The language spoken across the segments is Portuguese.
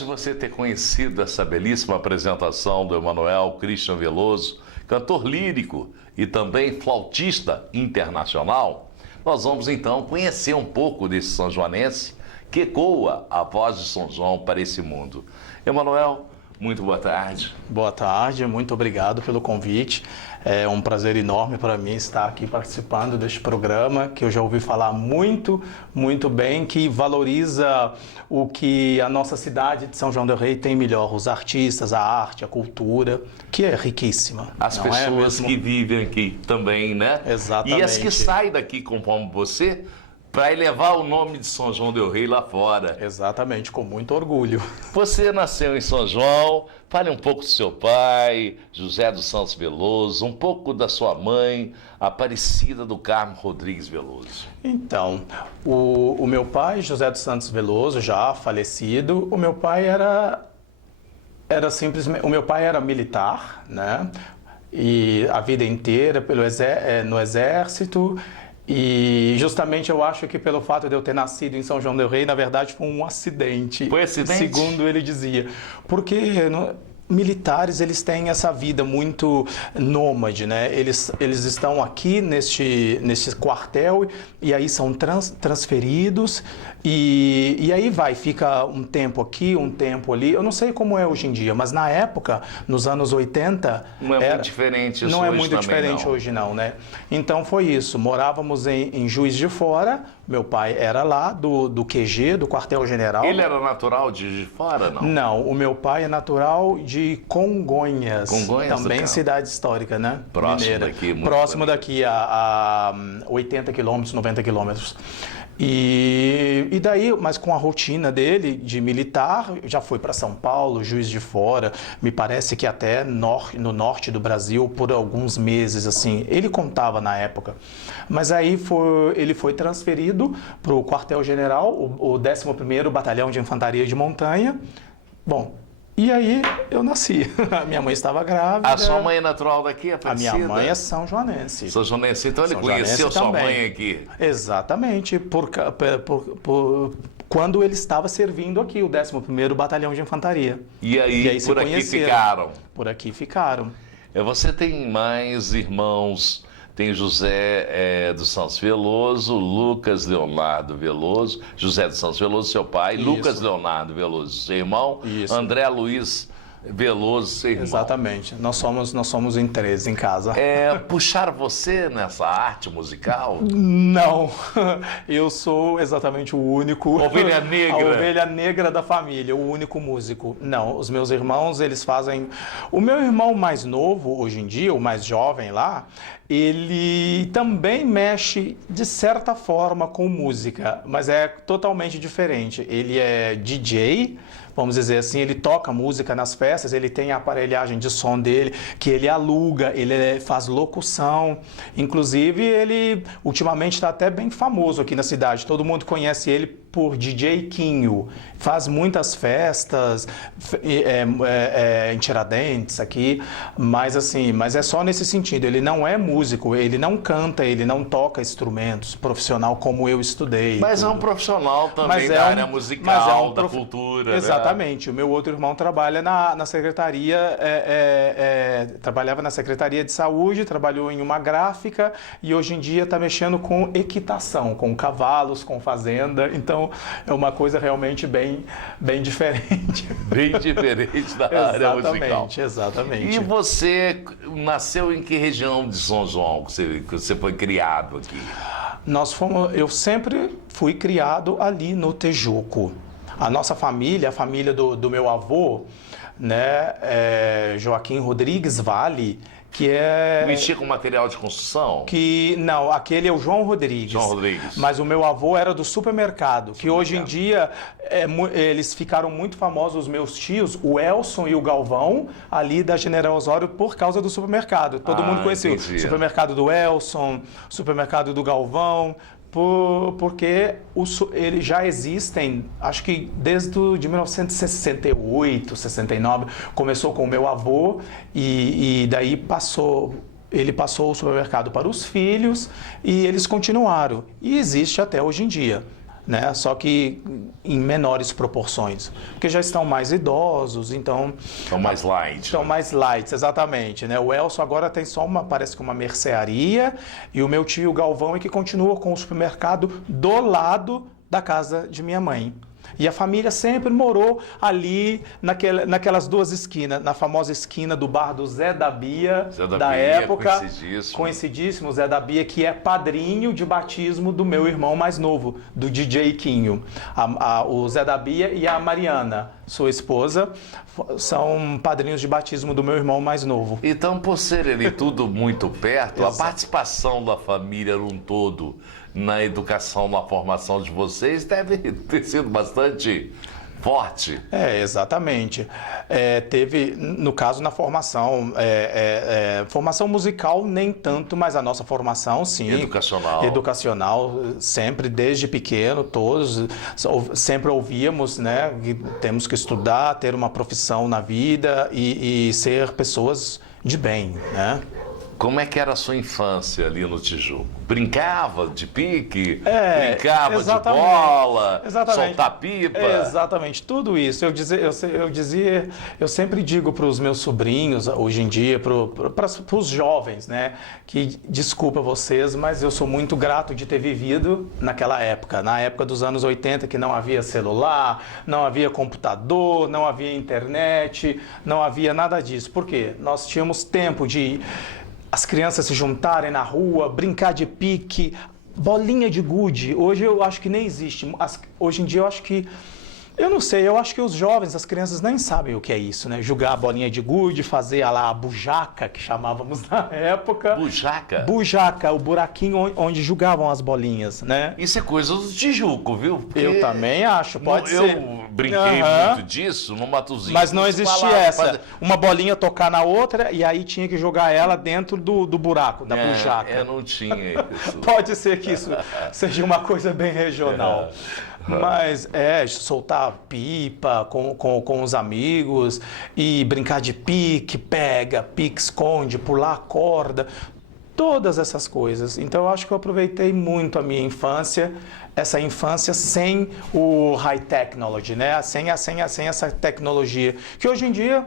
de você ter conhecido essa belíssima apresentação do Emanuel Christian Veloso, cantor lírico e também flautista internacional, nós vamos então conhecer um pouco desse sanjoanense que ecoa a voz de São João para esse mundo. Emanuel, muito boa tarde. Boa tarde, muito obrigado pelo convite. É um prazer enorme para mim estar aqui participando deste programa, que eu já ouvi falar muito bem, que valoriza o que a nossa cidade de São João del Rei tem melhor, os artistas, a arte, a cultura, que é riquíssima. As pessoas que vivem aqui também, né? Exatamente. E as que saem daqui conforme você, para elevar o nome de São João del Rei lá fora. Exatamente, com muito orgulho. Você nasceu em São João, fale um pouco do seu pai, José dos Santos Veloso, um pouco da sua mãe, Aparecida do Carmo Rodrigues Veloso. Então, o meu pai, José dos Santos Veloso, já falecido, o meu pai era simplesmente, o meu pai era militar, né? E a vida inteira no exército. E justamente eu acho que pelo fato de eu ter nascido em São João del Rei, na verdade foi um acidente. Foi acidente? Segundo ele dizia. Porque militares, eles têm essa vida muito nômade, né? Eles estão aqui neste quartel e aí são transferidos e aí fica um tempo aqui, um tempo ali. Eu não sei como é hoje em dia, mas na época, nos anos 80... Não é muito diferente isso. Não é muito diferente hoje não, né? Então foi isso, morávamos em Juiz de Fora, meu pai era lá do QG, do quartel-general. Ele era natural de Juiz de Fora, não? Não, o meu pai é natural de Congonhas. Congonhas, também cidade histórica, né? Próximo Mineira. daqui. Próximo daqui a 80 quilômetros, 90 quilômetros. E daí, mas com a rotina dele de militar, já foi para São Paulo, Juiz de Fora, me parece que até no norte do Brasil por alguns meses, assim. Ele contava na época. Mas aí ele foi transferido para o quartel-general, o 11º Batalhão de Infantaria de Montanha. Bom, e aí eu nasci. A minha mãe estava grávida. A sua mãe é natural daqui, Aparecida? A minha mãe é são joanense. São joanense, então ele conheceu sua mãe aqui? Exatamente, quando ele estava servindo aqui, o 11º Batalhão de Infantaria. E aí por aqui ficaram? Por aqui ficaram. Você tem mais irmãos? Tem José dos Santos Veloso, Lucas Leonardo Veloso, José dos Santos Veloso, seu pai, isso. Lucas Leonardo Veloso, seu irmão, isso. André Luiz Veloso, seu irmão. Exatamente, nós somos em 13 em casa. Puxaram você nessa arte musical? Não, eu sou exatamente o único... Ovelha negra. A ovelha negra da família, o único músico. Não, os meus irmãos, eles fazem... O meu irmão mais novo, hoje em dia, o mais jovem lá, ele também mexe, de certa forma, com música, mas é totalmente diferente. Ele é DJ, vamos dizer assim, ele toca música nas festas, ele tem a aparelhagem de som dele, que ele aluga, ele faz locução. Inclusive, ele ultimamente está até bem famoso aqui na cidade, todo mundo conhece ele por DJ Quinho. Faz muitas festas em Tiradentes aqui, mas é só nesse sentido. Ele não é músico, ele não canta, ele não toca instrumentos profissional como eu estudei. Mas tudo. É um profissional também da área musical, da cultura. Exatamente. Né? O meu outro irmão trabalha na secretaria, trabalhava na Secretaria de Saúde, trabalhou em uma gráfica e hoje em dia está mexendo com equitação, com cavalos, com fazenda. Então, é uma coisa realmente bem diferente. Bem diferente da área musical. Exatamente. E você nasceu em que região de São João que você foi criado aqui? Eu sempre fui criado ali no Tejuco. A nossa família, a família do meu avô, né, Joaquim Rodrigues Vale, que é... Mexia com material de construção? Não, aquele é o João Rodrigues. João Rodrigues. Mas o meu avô era do supermercado, que hoje em dia eles ficaram muito famosos, os meus tios, o Elson e o Galvão, ali da General Osório, por causa do supermercado. Todo mundo conhecia o supermercado do Elson, supermercado do Galvão, porque eles já existem, acho que desde de 1968, 69, começou com o meu avô e daí ele passou o supermercado para os filhos e eles continuaram. E existe até hoje em dia. né? Só que em menores proporções, porque já estão mais idosos, então... Estão mais light. Estão mais light, exatamente, né? O Elcio agora tem só parece que uma mercearia, e o meu tio Galvão é que continua com o supermercado do lado da casa de minha mãe. E a família sempre morou ali naquelas duas esquinas, na famosa esquina do bar do Zé da Bia, da época. Conhecidíssimo Zé da Bia, que é padrinho de batismo do meu irmão mais novo, do DJ Quinho. O Zé da Bia e a Mariana, sua esposa, são padrinhos de batismo do meu irmão mais novo. Então, por ser ali tudo muito perto, a participação da família num todo na educação, na formação de vocês, deve ter sido bastante forte. Exatamente. Teve, no caso, na formação, formação musical nem tanto, mas a nossa formação, sim. Educacional. Educacional, sempre, desde pequeno, todos sempre ouvíamos, né, que temos que estudar, ter uma profissão na vida e ser pessoas de bem, né? Como é que era a sua infância ali no Tijuco? Brincava de pique? Brincava de bola? Soltar pipa? Exatamente, tudo isso. Eu sempre digo para os meus sobrinhos, hoje em dia, para os jovens, né, que, desculpa vocês, mas eu sou muito grato de ter vivido naquela época, na época dos anos 80, que não havia celular, não havia computador, não havia internet, não havia nada disso. Por quê? Nós tínhamos tempo de as crianças se juntarem na rua, brincar de pique, bolinha de gude. Hoje eu acho que nem existe. Hoje em dia eu acho que... Eu não sei, eu acho que os jovens, as crianças nem sabem o que é isso, né? Jogar a bolinha de gude, fazer a bujaca, que chamávamos na época. Bujaca? Bujaca, o buraquinho onde jogavam as bolinhas, né? Isso é coisa do Tijuco, viu? Porque eu também acho, pode ser. Eu brinquei muito disso no Matozinho. Mas não existia essa. Uma bolinha tocar na outra e aí tinha que jogar ela dentro do buraco, da bujaca. Eu não tinha isso. Pode ser que isso seja uma coisa bem regional. Mas soltar pipa com os amigos e brincar de pique, pega, pique, esconde, pular corda, todas essas coisas. Então eu acho que eu aproveitei muito a minha infância, essa infância sem o high technology, né? Sem essa tecnologia, que hoje em dia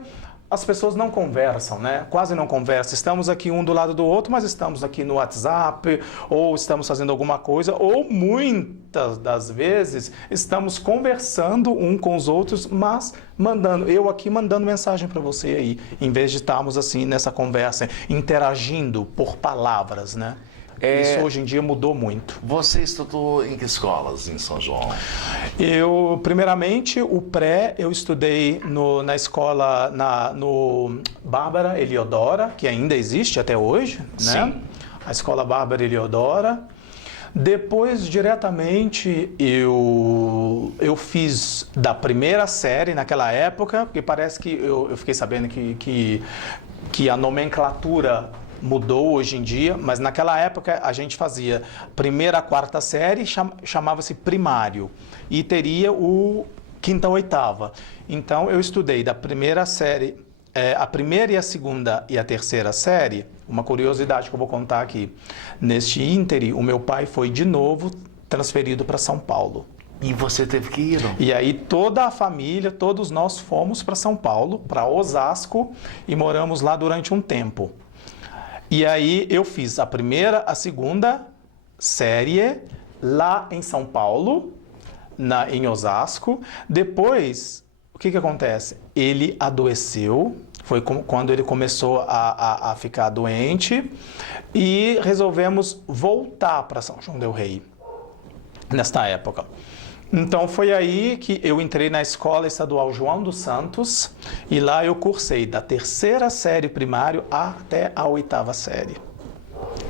as pessoas não conversam, né? Quase não conversam. Estamos aqui um do lado do outro, mas estamos aqui no WhatsApp, ou estamos fazendo alguma coisa, ou muitas das vezes estamos conversando um com os outros, mas eu aqui mandando mensagem para você aí, em vez de estarmos assim nessa conversa, interagindo por palavras, né? Isso hoje em dia mudou muito. Você estudou em que escolas em São João? Primeiramente, o pré, eu estudei na escola, no Bárbara Eliodora, que ainda existe até hoje, né? Sim. A escola Bárbara Eliodora. Depois, diretamente, eu fiz da primeira série naquela época, porque parece que eu fiquei sabendo que a nomenclatura mudou hoje em dia, mas naquela época a gente fazia primeira a quarta série, chamava-se primário, e teria o quinta a oitava. Então eu estudei da primeira série, a primeira e a segunda e a terceira série. Uma curiosidade que eu vou contar aqui. Neste íntere, o meu pai foi de novo transferido para São Paulo. E você teve que ir, não? E aí toda a família, todos nós fomos para São Paulo, para Osasco, e moramos lá durante um tempo. E aí eu fiz a primeira, a segunda série lá em São Paulo, em Osasco. Depois, o que acontece? Ele adoeceu, foi quando ele começou a ficar doente, e resolvemos voltar para São João del Rei, nesta época. Então foi aí que eu entrei na Escola Estadual João dos Santos, e lá eu cursei da terceira série primário até a oitava série.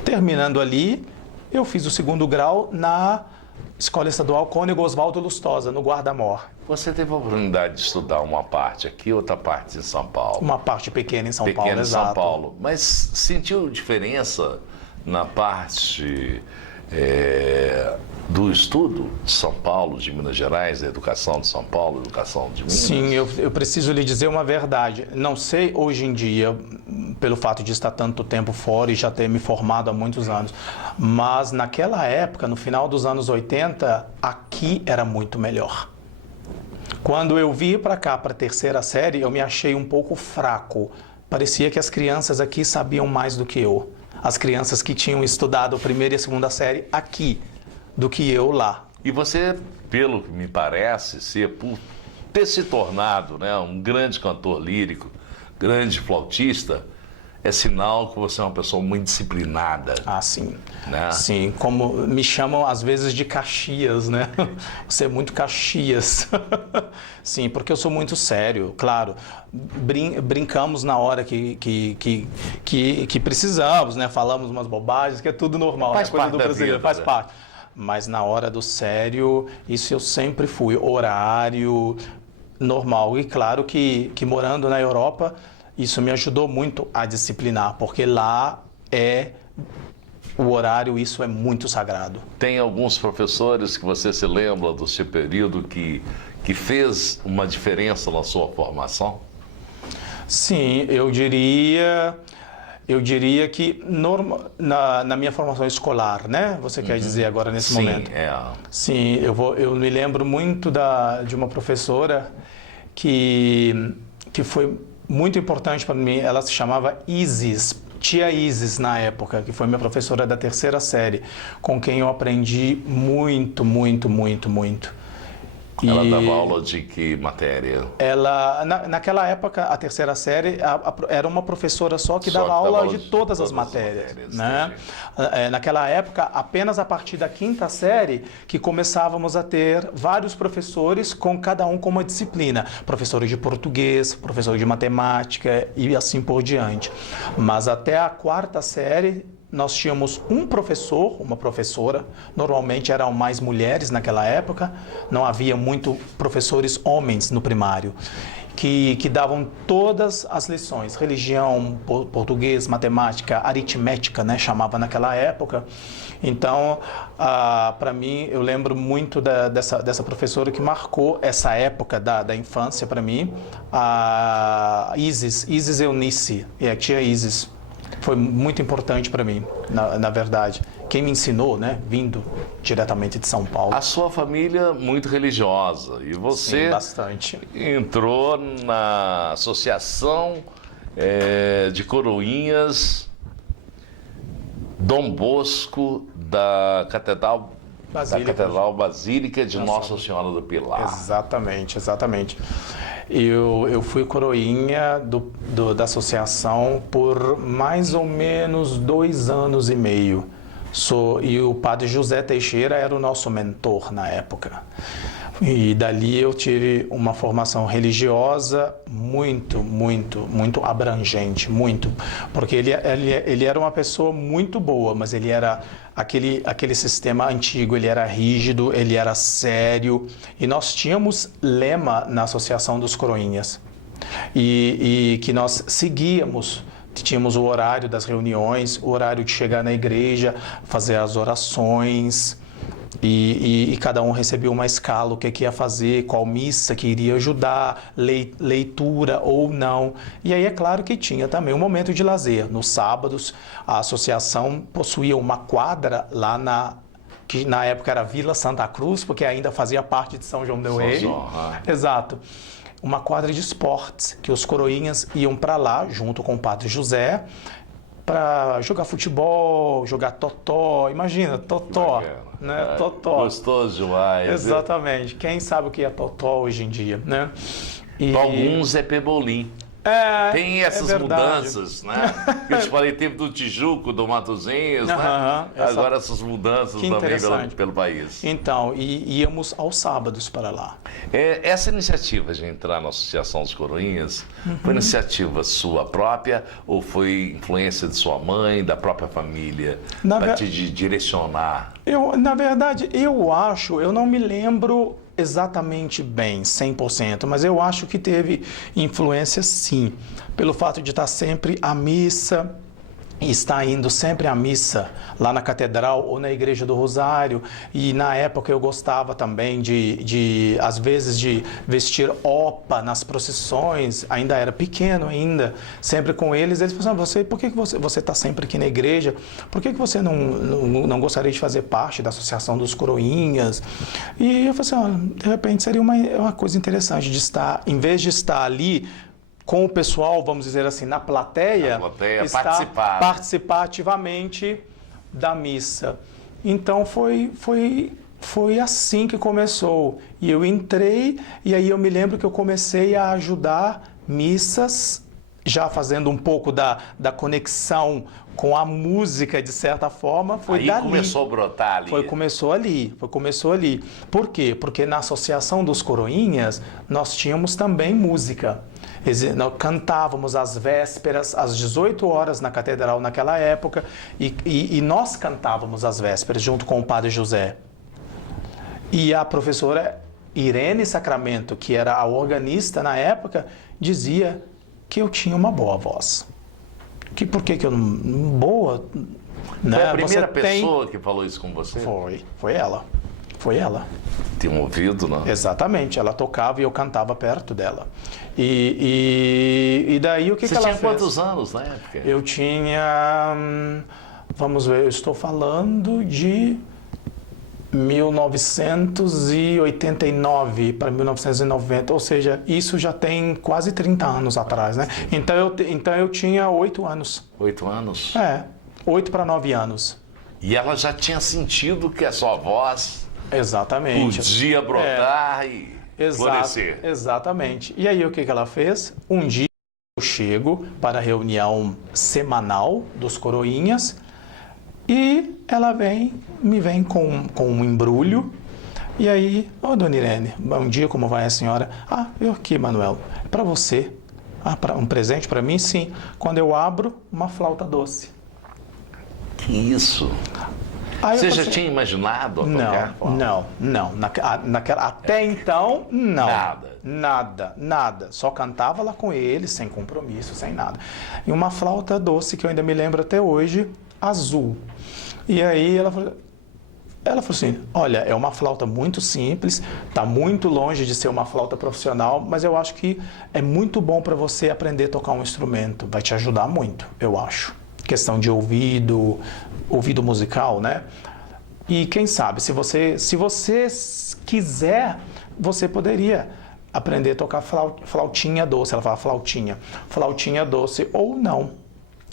Terminando ali, eu fiz o segundo grau na Escola Estadual Cônego Oswaldo Lustosa, no Guarda-Mor. Você teve a oportunidade de estudar uma parte aqui, outra parte em São Paulo? Uma parte pequena em São Paulo, exato. exato. São Paulo. Mas sentiu diferença na parte do estudo de São Paulo, de Minas Gerais, da educação de São Paulo, educação de Minas? Sim, eu preciso lhe dizer uma verdade. Não sei hoje em dia, pelo fato de estar tanto tempo fora e já ter me formado há muitos anos, mas naquela época, no final dos anos 80, aqui era muito melhor. Quando eu vim para cá, para a terceira série, eu me achei um pouco fraco. Parecia que as crianças aqui sabiam mais do que eu. As crianças que tinham estudado a primeira e a segunda série aqui, do que eu lá. E você, pelo que me parece, por ter se tornado, né, um grande cantor lírico, grande flautista, é sinal que você é uma pessoa muito disciplinada. Ah, sim. Né? Sim, como me chamam às vezes de Caxias, né? Você é muito Caxias. Sim, porque eu sou muito sério, claro. Brincamos na hora que precisamos, né? Falamos umas bobagens, que é tudo normal. Faz é coisa parte do da brasileiro, vida, faz né? parte. Mas na hora do sério, isso eu sempre fui. Horário, normal. E claro que morando na Europa, isso me ajudou muito a disciplinar, porque lá o horário, isso é muito sagrado. Tem alguns professores que você se lembra do seu período que fez uma diferença na sua formação? Sim, eu diria que na minha formação escolar, né? Você quer dizer agora nesse momento? Sim, eu me lembro muito de uma professora que foi muito importante para mim. Ela se chamava Isis, tia Isis na época, que foi minha professora da terceira série, com quem eu aprendi muito, muito, muito, muito. Ela dava aula de que matéria? Ela, naquela época, a terceira série era uma professora só que dava aula de todas as matérias. Né? Naquela época, apenas a partir da quinta série que começávamos a ter vários professores, com cada um com uma disciplina. Professor de português, professor de matemática e assim por diante. Mas até a quarta série, nós tínhamos um professor, uma professora, normalmente eram mais mulheres naquela época, não havia muito professores homens no primário, que davam todas as lições, religião, português, matemática, aritmética, né, chamava naquela época. Então, para mim, eu lembro muito dessa professora que marcou essa época da infância para mim, a Isis Eunice, a tia Isis. Foi muito importante para mim, na verdade. Quem me ensinou, né, vindo diretamente de São Paulo. A sua família muito religiosa e você Sim, bastante. Entrou na associação de coroinhas Dom Bosco da Catedral Basílica de Nossa Senhora do Pilar. Exatamente, exatamente. Eu fui coroinha da associação por mais ou menos 2 anos e meio. E o padre José Teixeira era o nosso mentor na época. E dali eu tive uma formação religiosa muito, muito, muito abrangente, muito. Porque ele era uma pessoa muito boa, mas ele era aquele sistema antigo, ele era rígido, ele era sério. E nós tínhamos lema na Associação dos Coroinhas. E que nós seguíamos. Tínhamos o horário das reuniões, o horário de chegar na igreja, fazer as orações. E cada um recebia uma escala, o que ia fazer, qual missa que iria ajudar, leitura ou não. E aí é claro que tinha também um momento de lazer. Nos sábados, a associação possuía uma quadra lá que na época era Vila Santa Cruz, porque ainda fazia parte de São João del Rei. Exato. Uma quadra de esportes, que os coroinhas iam para lá, junto com o padre José, para jogar futebol, jogar totó. Imagina, totó. Né? Totó. Gostoso demais. Exatamente. Quem sabe o que é totó hoje em dia, né? Para alguns é pebolim. Tem essas mudanças, né? Eu te falei, tempo do Tijuco, do Matozinhos, né? Agora essas mudanças também pelo país. Então, íamos aos sábados para lá. Essa iniciativa de entrar na Associação dos Coroinhas, foi iniciativa sua própria ou foi influência de sua mãe, da própria família, para te direcionar? Na verdade, eu não me lembro exatamente bem, 100%, mas eu acho que teve influência sim, pelo fato de estar sempre à missa e está indo sempre à missa lá na catedral ou na igreja do Rosário, e na época eu gostava também às vezes de vestir opa nas procissões, ainda era pequeno ainda, sempre com eles falavam, por que você está sempre aqui na igreja? Por que você não gostaria de fazer parte da Associação dos Coroinhas? E eu falei assim, de repente seria uma coisa interessante de estar, em vez de estar ali com o pessoal, vamos dizer assim, na plateia participar ativamente da missa. Então foi assim que começou. E eu entrei, e aí eu me lembro que eu comecei a ajudar missas, já fazendo um pouco da conexão com a música, de certa forma, foi aí dali. Começou a brotar ali. Começou ali. Por quê? Porque na Associação dos Coroinhas, nós tínhamos também música. Nós cantávamos às vésperas, às 18 horas na catedral naquela época, e nós cantávamos às vésperas junto com o padre José. E a professora Irene Sacramento, que era a organista na época, dizia que eu tinha uma boa voz. Por que eu não... Boa? Foi a primeira pessoa que falou isso com você? Foi ela. Foi ela. Tem um ouvido, não? Exatamente, ela tocava e eu cantava perto dela. E daí o que ela fez? Você tinha quantos anos na época? Eu tinha, vamos ver, eu estou falando de 1989 para 1990, ou seja, isso já tem quase 30 anos atrás, né? Então eu tinha 8 anos. 8 anos? 8 para 9 anos. E ela já tinha sentido que a sua voz... Exatamente. Podia brotar e florescer. Exatamente. E aí o que ela fez? Um dia eu chego para a reunião semanal dos Coroinhas e ela me vem com um embrulho. E aí, dona Irene, bom dia, como vai a senhora? Eu aqui, Manuel, é para você. Um presente para mim? Sim. Quando eu abro, uma flauta doce. Que isso? Você já tinha imaginado a tocar? Não. Até então, não. Nada. Só cantava lá com ele, sem compromisso, sem nada. E uma flauta doce, que eu ainda me lembro até hoje, azul. E aí ela falou assim, olha, é uma flauta muito simples, está muito longe de ser uma flauta profissional, mas eu acho que é muito bom para você aprender a tocar um instrumento. Vai te ajudar muito, eu acho. Questão de ouvido musical, né? E quem sabe, se você quiser, você poderia aprender a tocar flautinha doce. Ela fala flautinha doce ou não.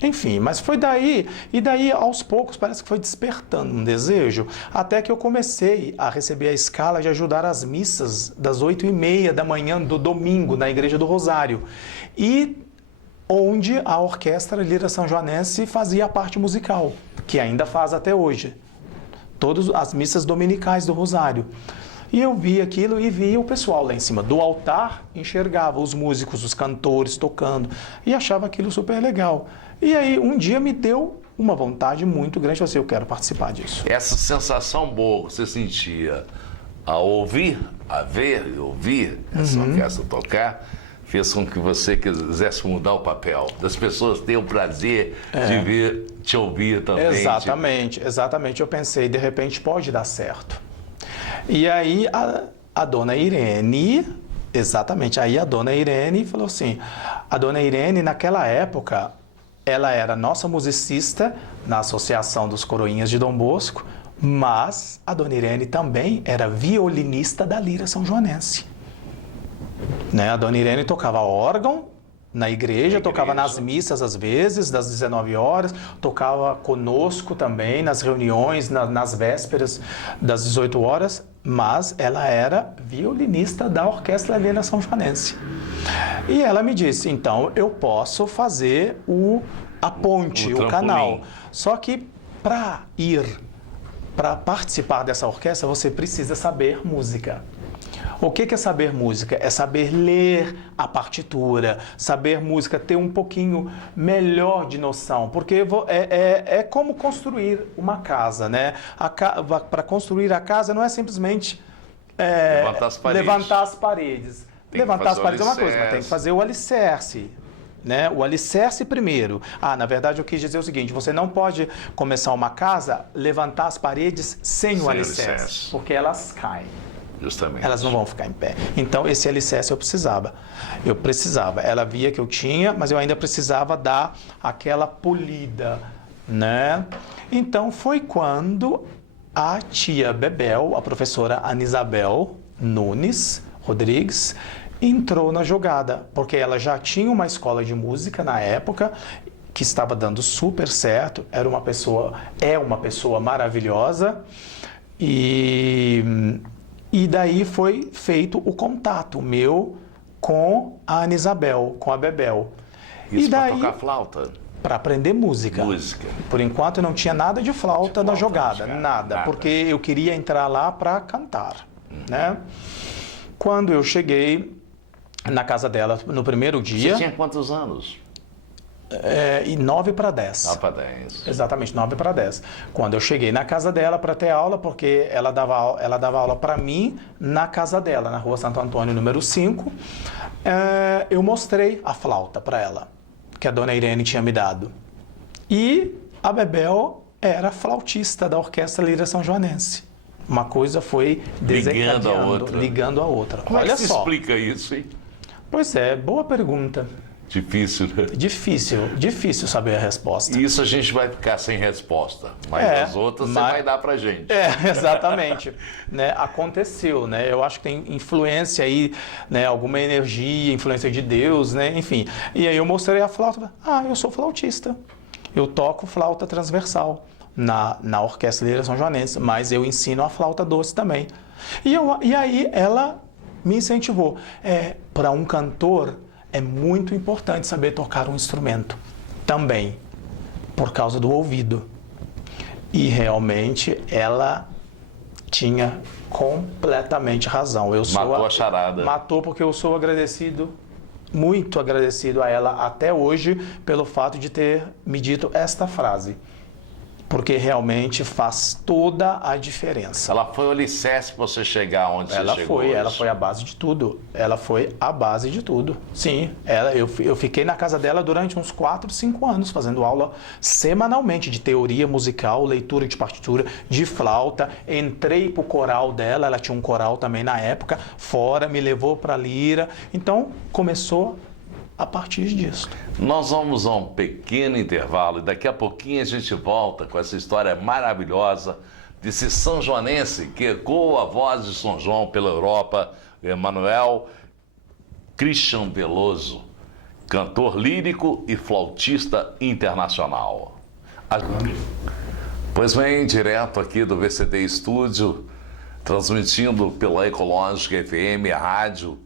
Enfim, mas foi daí, e daí aos poucos parece que foi despertando um desejo, até que eu comecei a receber a escala de ajudar as missas das 8h30 da manhã do domingo na Igreja do Rosário. E onde a Orquestra Lira São Joanense fazia a parte musical, que ainda faz até hoje. Todas as missas dominicais do Rosário. E eu vi aquilo e via o pessoal lá em cima do altar, enxergava os músicos, os cantores tocando e achava aquilo super legal. E aí um dia me deu uma vontade muito grande, eu falei assim, eu quero participar disso. Essa sensação boa que você sentia ao ouvir, a ver e ouvir essa orquestra tocar, fez com que você quisesse mudar o papel, das pessoas terem o prazer de te ouvir também. Exatamente. Eu pensei, de repente pode dar certo. E aí a dona Irene, aí a dona Irene falou assim, a dona Irene naquela época, ela era nossa musicista na Associação dos Coroinhas de Dom Bosco, mas a dona Irene também era violinista da Lira São Joanense. Né? A dona Irene tocava órgão na igreja, tocava nas missas às vezes, das 19 horas, tocava conosco também nas reuniões, nas vésperas das 18 horas, mas ela era violinista da Orquestra Lira São Joanense. E ela me disse, então eu posso fazer a ponte, o canal. Só que para participar dessa orquestra, você precisa saber música. O que é saber música? É saber ler a partitura, saber música, ter um pouquinho melhor de noção, porque é como construir uma casa, né? Para construir a casa não é simplesmente levantar as paredes. Levantar as paredes é uma coisa, mas tem que fazer o alicerce. né? O alicerce primeiro. Na verdade eu quis dizer o seguinte, você não pode começar uma casa, levantar as paredes sem o alicerce, porque elas caem. Justamente. Elas não vão ficar em pé. Então, esse alicerce eu precisava. Ela via que eu tinha, mas eu ainda precisava dar aquela polida, né? Então, foi quando a tia Bebel, a professora Anisabel Nunes Rodrigues, entrou na jogada, porque ela já tinha uma escola de música na época, que estava dando super certo, é uma pessoa maravilhosa, e daí foi feito o contato meu com a Anisabel, com a Bebel. Isso para tocar flauta? Para aprender música. Por enquanto não tinha nada de flauta na jogada, nada, porque eu queria entrar lá para cantar, né? Quando eu cheguei na casa dela no primeiro dia... Você tinha quantos anos? 9 para 10. 9 para 10. Exatamente, 9 para 10. Quando eu cheguei na casa dela para ter aula, porque ela dava aula para mim na casa dela, na rua Santo Antônio, número 5, eu mostrei a flauta para ela, que a dona Irene tinha me dado. E a Bebel era flautista da Orquestra Lira São Joanense. Uma coisa foi desencadeando, ligando a outra. Como é que se explica isso, hein? Pois é, boa pergunta. Difícil, né? Difícil saber a resposta. Isso a gente vai ficar sem resposta, mas as outras você vai dar pra gente. Exatamente. Né? Aconteceu, né? Eu acho que tem influência aí, né? Alguma energia, influência de Deus, né? Enfim. E aí eu mostrei a flauta. Eu sou flautista. Eu toco flauta transversal na Orquestra Lira São Joanense, mas eu ensino a flauta doce também. E aí ela me incentivou. Para um cantor, é muito importante saber tocar um instrumento também, por causa do ouvido. E realmente ela tinha completamente razão. Matou a charada. Matou, porque eu sou agradecido, muito agradecido a ela até hoje pelo fato de ter me dito esta frase. Porque realmente faz toda a diferença. Ela foi o alicerce para você chegar onde você chegou. Ela foi a base de tudo. Ela foi a base de tudo. Sim, eu fiquei na casa dela durante uns 4, 5 anos, fazendo aula semanalmente de teoria musical, leitura de partitura, de flauta. Entrei pro coral dela, ela tinha um coral também na época, fora, me levou para lira. Então, começou a partir disso. Nós vamos a um pequeno intervalo e daqui a pouquinho a gente volta com essa história maravilhosa desse São Joanense que ecoa a voz de São João pela Europa, Emanuel Christian Veloso, cantor lírico e flautista internacional. Pois bem, direto aqui do VCD Estúdio, transmitindo pela Ecológica FM, a rádio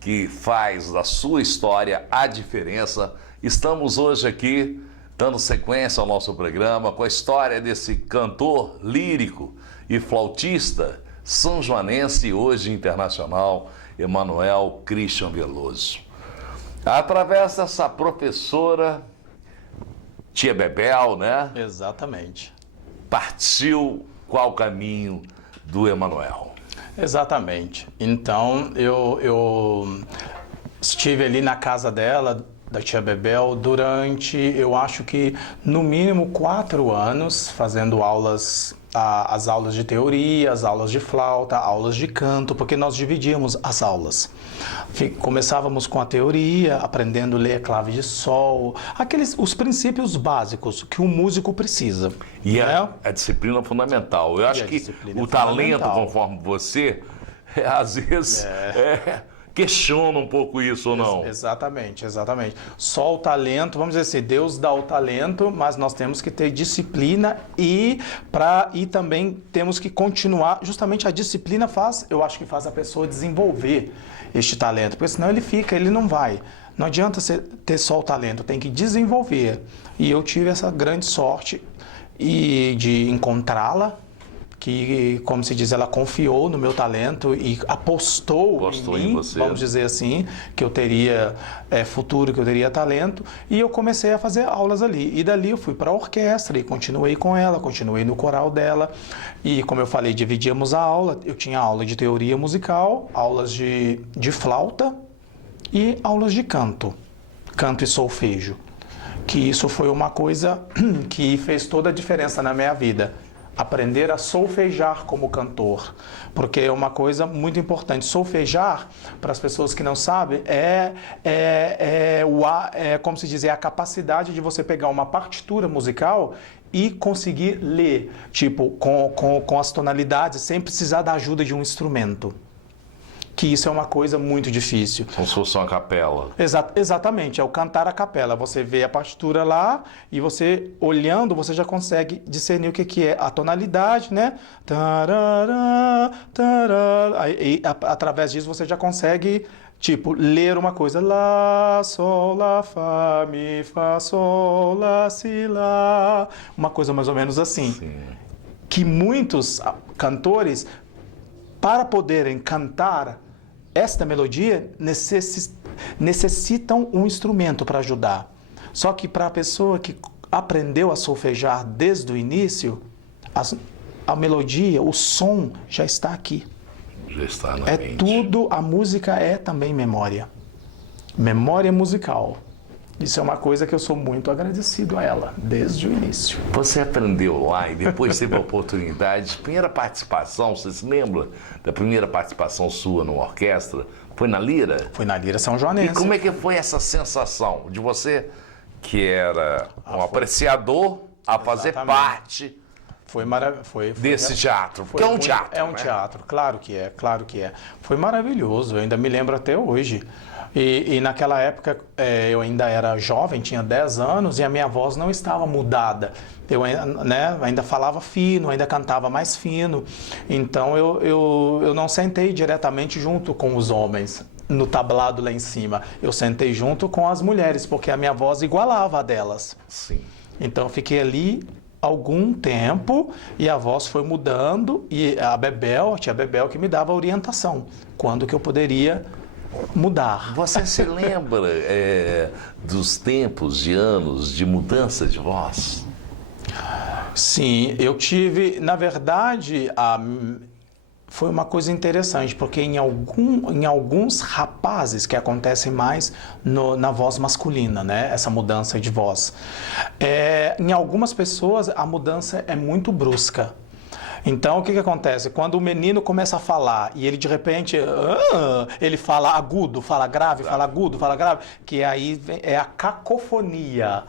que faz da sua história a diferença. Estamos hoje aqui dando sequência ao nosso programa com a história desse cantor lírico e flautista são joanense, hoje internacional, Emanuel Christian Veloso. Através dessa professora, tia Bebel, né? Exatamente. Partiu qual caminho do Emanuel? Exatamente. Então, eu estive ali na casa dela, da tia Bebel, durante, eu acho que, no mínimo 4 anos, fazendo aulas, as aulas de teoria, as aulas de flauta, aulas de canto, porque nós dividíamos as aulas. Começávamos com a teoria, aprendendo a ler a clave de sol, os princípios básicos que um músico precisa. E a disciplina fundamental. Eu acho que o talento, conforme você, às vezes questiona um pouco isso ou não. Exatamente. Só o talento, vamos dizer assim, Deus dá o talento, mas nós temos que ter disciplina e também temos que continuar. Justamente a disciplina eu acho que faz a pessoa desenvolver este talento, porque senão ele não vai. Não adianta você ter só o talento, tem que desenvolver. E eu tive essa grande sorte de encontrá-la, que, como se diz, ela confiou no meu talento e apostou em mim, vamos dizer assim, que eu teria futuro, que eu teria talento, e eu comecei a fazer aulas ali. E dali eu fui para a orquestra e continuei com ela, continuei no coral dela, e como eu falei, dividíamos a aula, eu tinha aula de teoria musical, aulas de flauta e aulas de canto. canto e solfejo. Que isso foi uma coisa que fez toda a diferença na minha vida. Aprender a solfejar como cantor, porque é uma coisa muito importante. Solfejar, para as pessoas que não sabem, como se diz, é a capacidade de você pegar uma partitura musical e conseguir ler, tipo, com as tonalidades, sem precisar da ajuda de um instrumento. Que isso é uma coisa muito difícil. Como se fosse uma capela. Exatamente, é o cantar a capela. Você vê a partitura lá e você, olhando, você já consegue discernir o que é a tonalidade, né? Tarará, tarará. E através disso você já consegue, tipo, ler uma coisa. Lá, sol, lá, fá, mi, fá, sol, lá, si, lá. Uma coisa mais ou menos assim. Sim. Que muitos cantores, para poderem cantar esta melodia, necessitam um instrumento para ajudar. Só que para a pessoa que aprendeu a solfejar desde o início, a melodia, o som já está aqui. Já está na mente. Tudo, a música é também memória. Memória musical. Isso é uma coisa que eu sou muito agradecido a ela, desde o início. Você aprendeu lá e depois teve a oportunidade. Primeira participação, você se lembra da primeira participação sua numa orquestra? Foi na Lira? Foi na Lira São Joanense. E como é que foi essa sensação de você, que era um apreciador, a fazer parte desse teatro? Porque é um teatro. É um teatro, claro que é, claro que é. Foi maravilhoso, eu ainda me lembro até hoje. E naquela época eu ainda era jovem, tinha 10 anos e a minha voz não estava mudada. Eu ainda falava fino, ainda cantava mais fino. Então eu não sentei diretamente junto com os homens no tablado lá em cima. Eu sentei junto com as mulheres, porque a minha voz igualava a delas. Sim. Então eu fiquei ali algum tempo e a voz foi mudando e a tia Bebel que me dava orientação. Quando que eu poderia mudar. Você se lembra dos tempos, de anos de mudança de voz? Sim, eu tive, na verdade, foi uma coisa interessante, porque em alguns rapazes que acontece mais na voz masculina, né? Essa mudança de voz. Em algumas pessoas a mudança é muito brusca. Então, o que acontece? Quando o menino começa a falar e ele, de repente, ele fala agudo, fala grave, fala agudo, fala grave, que aí é a cacofonia,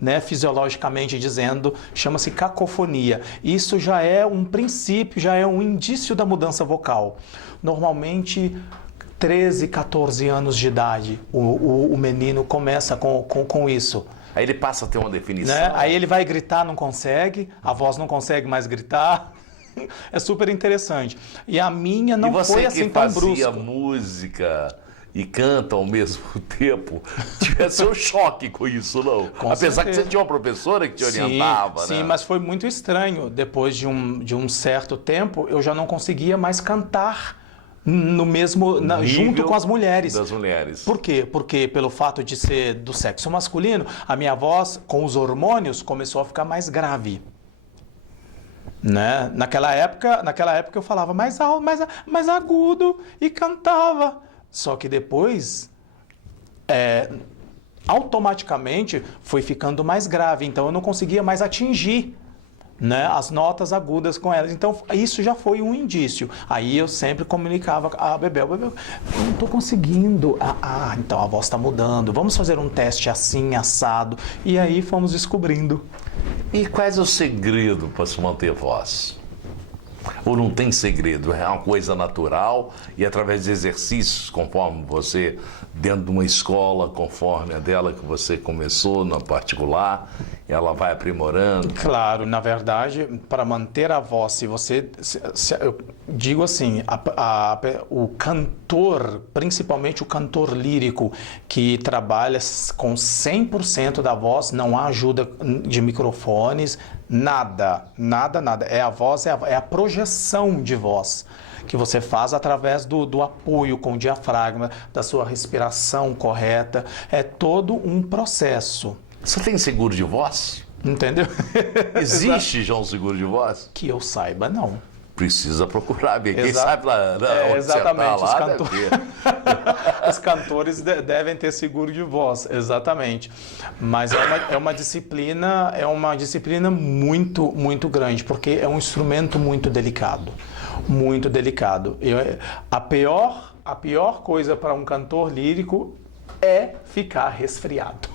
né? Fisiologicamente dizendo, chama-se cacofonia. Isso já é um princípio, já é um indício da mudança vocal. Normalmente, 13, 14 anos de idade, o menino começa com isso. Aí ele passa a ter uma definição. Né? Aí ele vai gritar, não consegue, a voz não consegue mais gritar. É super interessante. E a minha não foi assim tão brusca. E você que fazia música e canta ao mesmo tempo, tivesse um choque com isso, não? Com Apesar certeza. que você tinha uma professora que te orientava, sim, né? Mas foi muito estranho. Depois de um certo tempo, eu já não conseguia mais cantar no mesmo junto com as mulheres. Das mulheres. Por quê? Porque pelo fato de ser do sexo masculino, a minha voz, com os hormônios, começou a ficar mais grave. Né? Naquela época eu falava mais alto, mais agudo e cantava. Só que depois, automaticamente, foi ficando mais grave. Então eu não conseguia mais atingir, né, as notas agudas com elas. Então isso já foi um indício. Aí eu sempre comunicava a Bebel, eu não estou conseguindo. Então a voz está mudando. Vamos fazer um teste assim, assado. E aí fomos descobrindo. E quais é o segredo para se manter voz? Ou não tem segredo? É uma coisa natural e através de exercícios, conforme você, dentro de uma escola, conforme a dela que você começou, na particular, ela vai aprimorando? Claro, na verdade, para manter a voz, se você... eu digo assim, o cantor, principalmente o cantor lírico, que trabalha com 100% da voz, não há ajuda de microfones, nada. É a voz, é a projeção de voz que você faz através do apoio com o diafragma, da sua respiração correta. É todo um processo. Você tem seguro de voz? Entendeu? Existe já um seguro de voz? Que eu saiba, não. Precisa procurar, bem. Quem sabe lá, exatamente, onde você tá, lá, os cantores devem ter seguro de voz, exatamente. Mas é uma disciplina muito, muito grande, porque é um instrumento muito delicado. Muito delicado. A pior coisa para um cantor lírico é ficar resfriado.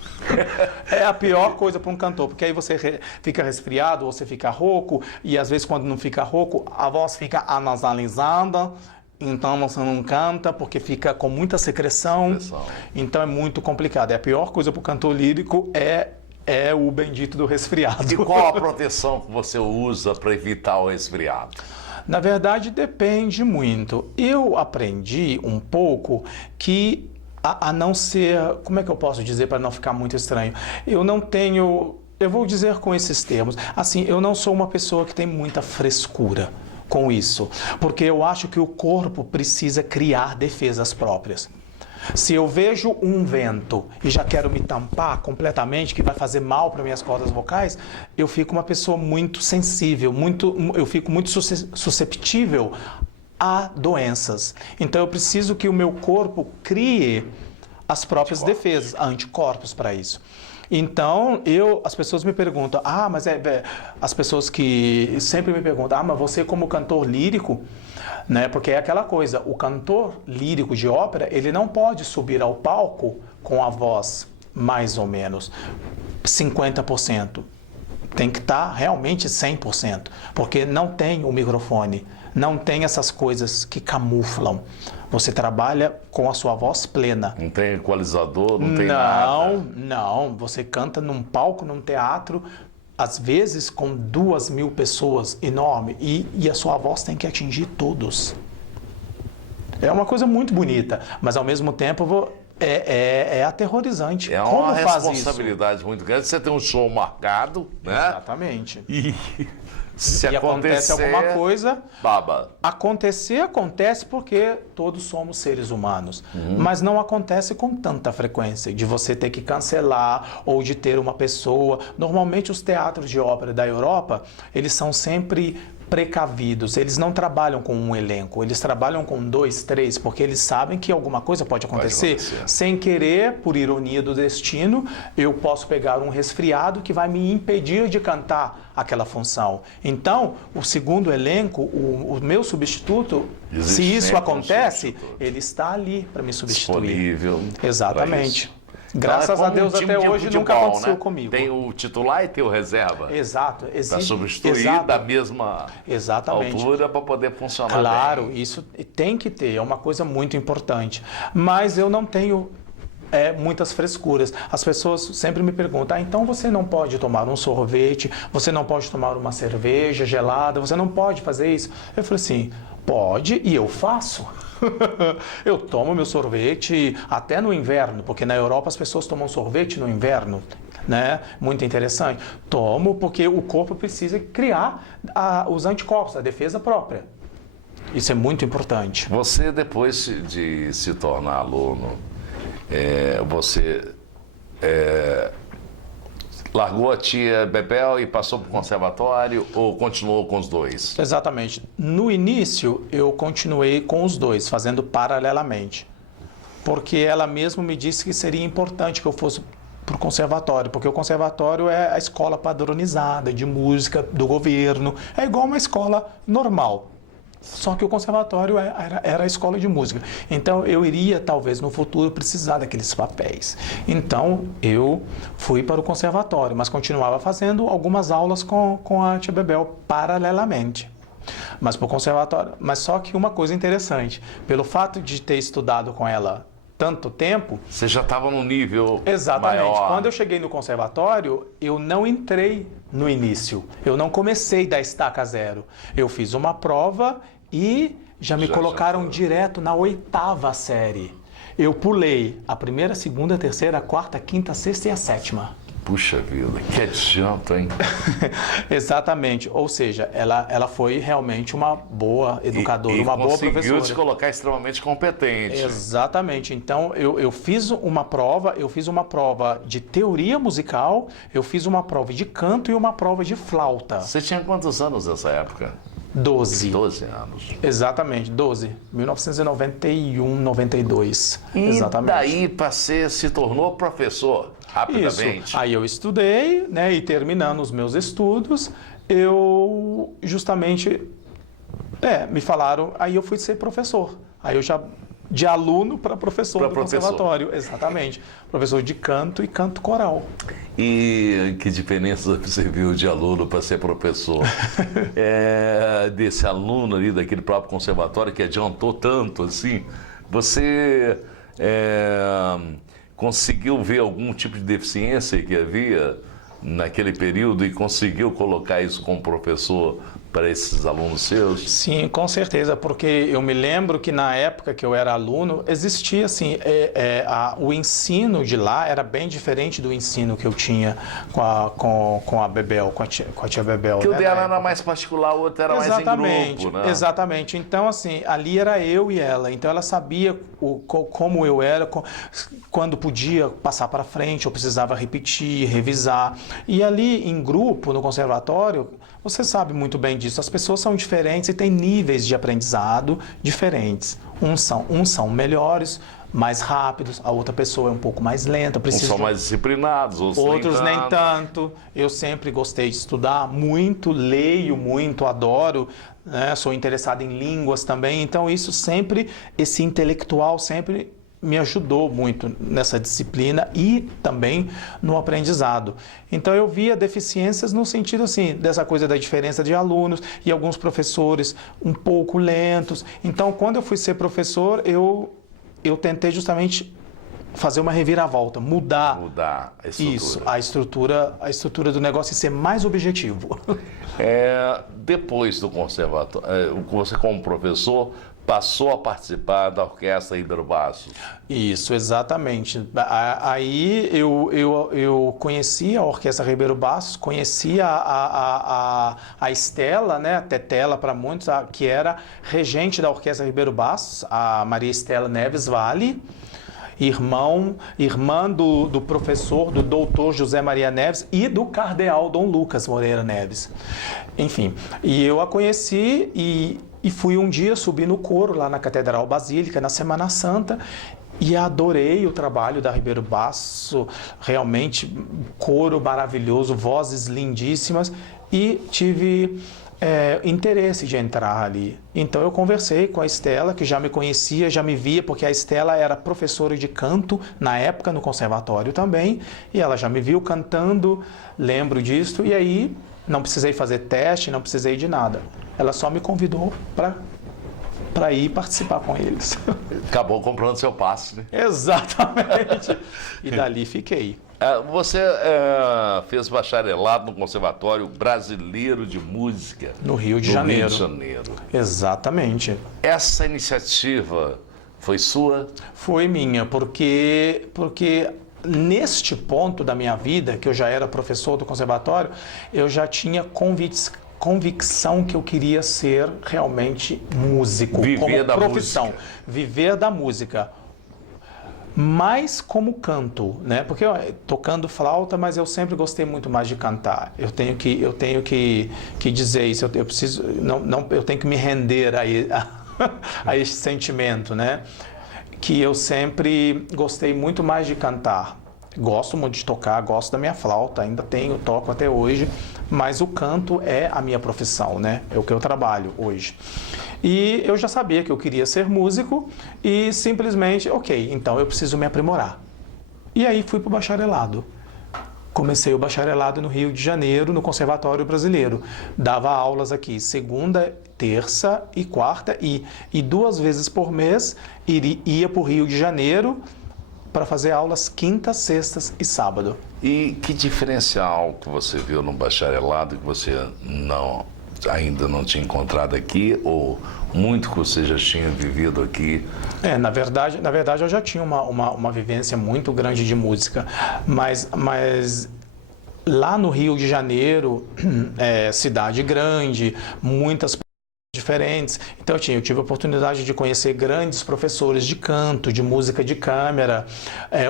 É a pior coisa para um cantor, porque aí você fica resfriado, você fica rouco, e às vezes quando não fica rouco, a voz fica anasalizada, então você não canta, porque fica com muita secreção, então é muito complicado. A pior coisa para o cantor lírico é o bendito do resfriado. E qual a proteção que você usa para evitar o resfriado? Na verdade, depende muito. Eu aprendi um pouco que a não ser, como é que eu posso dizer para não ficar muito estranho? Eu vou dizer com esses termos, assim, eu não sou uma pessoa que tem muita frescura com isso, porque eu acho que o corpo precisa criar defesas próprias. Se eu vejo um vento e já quero me tampar completamente, que vai fazer mal para minhas cordas vocais, eu fico uma pessoa muito sensível, eu fico muito susceptível a doenças. Então eu preciso que o meu corpo crie as próprias defesas, anticorpos para isso. Então, as pessoas me perguntam, mas as pessoas que sempre me perguntam, mas você como cantor lírico, né? Porque é aquela coisa, o cantor lírico de ópera, ele não pode subir ao palco com a voz mais ou menos 50%. Tem que estar realmente 100%, porque não tem o microfone, não tem essas coisas que camuflam. Você trabalha com a sua voz plena. Não tem equalizador, não tem nada? Não. Você canta num palco, num teatro, às vezes com 2.000 pessoas, enorme, e a sua voz tem que atingir todos. É uma coisa muito bonita, mas ao mesmo tempo é aterrorizante. É Como uma faz responsabilidade isso? muito grande. Você tem um show marcado, né? Exatamente. E se acontece alguma coisa, baba. Acontece porque todos somos seres humanos. Mas não acontece com tanta frequência, de você ter que cancelar ou de ter uma pessoa. Normalmente os teatros de ópera da Europa, eles são sempre precavidos, eles não trabalham com um elenco, eles trabalham com 2, 3, porque eles sabem que alguma coisa pode acontecer. Sem querer, por ironia do destino, eu posso pegar um resfriado que vai me impedir de cantar aquela função. Então, o segundo elenco, o meu substituto, se isso acontece, ele está ali para me substituir. Disponível. Exatamente. Graças a Deus, até hoje nunca aconteceu comigo. Tem o titular e tem o reserva. Exato. Para substituir da mesma altura para poder funcionar bem. Claro, isso tem que ter, é uma coisa muito importante. Mas eu não tenho muitas frescuras. As pessoas sempre me perguntam, então você não pode tomar um sorvete, você não pode tomar uma cerveja gelada, você não pode fazer isso? Eu falei assim, pode e eu faço. Eu tomo meu sorvete até no inverno, porque na Europa as pessoas tomam sorvete no inverno, né? Muito interessante. Tomo porque o corpo precisa criar os anticorpos, a defesa própria. Isso é muito importante. Você, depois de se tornar aluno, você largou a tia Bebel e passou para o conservatório ou continuou com os dois? Exatamente. No início, eu continuei com os dois, fazendo paralelamente. Porque ela mesma me disse que seria importante que eu fosse para o conservatório, porque o conservatório é a escola padronizada de música do governo. É igual uma escola normal. Só que o conservatório era a escola de música. Então, eu iria, talvez, no futuro, precisar daqueles papéis. Então, eu fui para o conservatório, mas continuava fazendo algumas aulas com a tia Bebel paralelamente. Mas para o conservatório. Mas só que uma coisa interessante, pelo fato de ter estudado com ela tanto tempo... Você já estava num nível Exatamente. maior. Quando eu cheguei no conservatório, eu não entrei no início. Eu não comecei da estaca zero. Eu fiz uma prova e já me colocaram direto na 8ª série. Eu pulei a primeira, segunda, terceira, a quarta, a quinta, a sexta e a 7ª. Puxa vida, que adianta, hein? Exatamente. Ou seja, ela foi realmente uma boa educadora, uma boa professora. E conseguiu te colocar extremamente competente. Exatamente. Então, eu fiz uma prova de teoria musical, eu fiz uma prova de canto e uma prova de flauta. Você tinha quantos anos nessa época? 12. 12 anos. Exatamente, 12. 1991, 92. E exatamente. daí você se tornou professor rapidamente. Isso. Aí eu estudei, né, e terminando os meus estudos, eu justamente, me falaram, aí eu fui ser professor. Aí eu já, de aluno para professor do conservatório. Exatamente. Professor de canto e canto coral. E que diferença você viu de aluno para ser professor? Desse aluno ali, daquele próprio conservatório que adiantou tanto assim, você conseguiu ver algum tipo de deficiência que havia naquele período e conseguiu colocar isso como professor para esses alunos seus? Sim, com certeza, porque eu me lembro que na época que eu era aluno, existia assim, o ensino de lá era bem diferente do ensino que eu tinha com a Bebel, com a tia Bebel. Que né, o dela era mais particular, o outro era mais em grupo, né? Exatamente. Então, assim, ali era eu e ela. Então, ela sabia como eu era, quando podia passar para frente, eu precisava repetir, revisar. E ali, em grupo, no conservatório, você sabe muito bem disso, as pessoas são diferentes e têm níveis de aprendizado diferentes. Uns são melhores, mais rápidos, a outra pessoa é um pouco mais lenta. Uns são mais disciplinados, outros nem tanto. Eu sempre gostei de estudar muito, leio muito, adoro, né? Sou interessado em línguas também, então isso sempre, esse intelectual sempre me ajudou muito nessa disciplina e também no aprendizado. Então eu via deficiências no sentido assim, dessa coisa da diferença de alunos e alguns professores um pouco lentos. Então quando eu fui ser professor, eu tentei justamente fazer uma reviravolta, mudar a estrutura. Isso, a estrutura do negócio e ser mais objetivo. Depois do conservatório, você como professor passou a participar da Orquestra Ribeiro Bastos. Isso, exatamente. Aí eu conhecia a Orquestra Ribeiro Bastos, conhecia a Estela, né, a Tetela para muitos, que era regente da Orquestra Ribeiro Bastos, a Maria Estela Neves Vale, irmã do professor, do doutor José Maria Neves e do cardeal Dom Lucas Moreira Neves. Enfim, e eu a conheci e fui um dia subir no coro lá na Catedral Basílica, na Semana Santa, e adorei o trabalho da Ribeiro Bastos, realmente coro maravilhoso, vozes lindíssimas, e tive interesse de entrar ali. Então eu conversei com a Estela, que já me conhecia, já me via, porque a Estela era professora de canto na época no conservatório também, e ela já me viu cantando, lembro disso, e aí não precisei fazer teste, não precisei de nada. Ela só me convidou para ir participar com eles. Acabou comprando seu passe, né? Exatamente. E dali fiquei. Você fez bacharelado no Conservatório Brasileiro de Música. No Rio de Janeiro. Rio de Janeiro. Exatamente. Essa iniciativa foi sua? Foi minha, porque neste ponto da minha vida, que eu já era professor do conservatório, eu já tinha convicção que eu queria ser realmente músico, viver como da profissão, música. Viver da música. Mais como canto, né? Porque tocando flauta, mas eu sempre gostei muito mais de cantar. Eu tenho que dizer isso. Eu tenho que me render a esse sentimento, né? Que eu sempre gostei muito mais de cantar. Gosto muito de tocar, gosto da minha flauta, ainda toco até hoje, mas o canto é a minha profissão, né? É o que eu trabalho hoje. E eu já sabia que eu queria ser músico e simplesmente, ok, então eu preciso me aprimorar. E aí fui para o bacharelado. Comecei o bacharelado no Rio de Janeiro, no Conservatório Brasileiro. Dava aulas aqui segunda, terça e quarta e 2 vezes por mês ia para o Rio de Janeiro para fazer aulas quintas, sextas e sábado. E que diferencial que você viu no bacharelado que você ainda não tinha encontrado aqui, ou muito que você já tinha vivido aqui? Na verdade eu já tinha uma vivência muito grande de música, mas lá no Rio de Janeiro, cidade grande, muitas pessoas de diferentes. Então eu tive a oportunidade de conhecer grandes professores de canto, de música de câmara,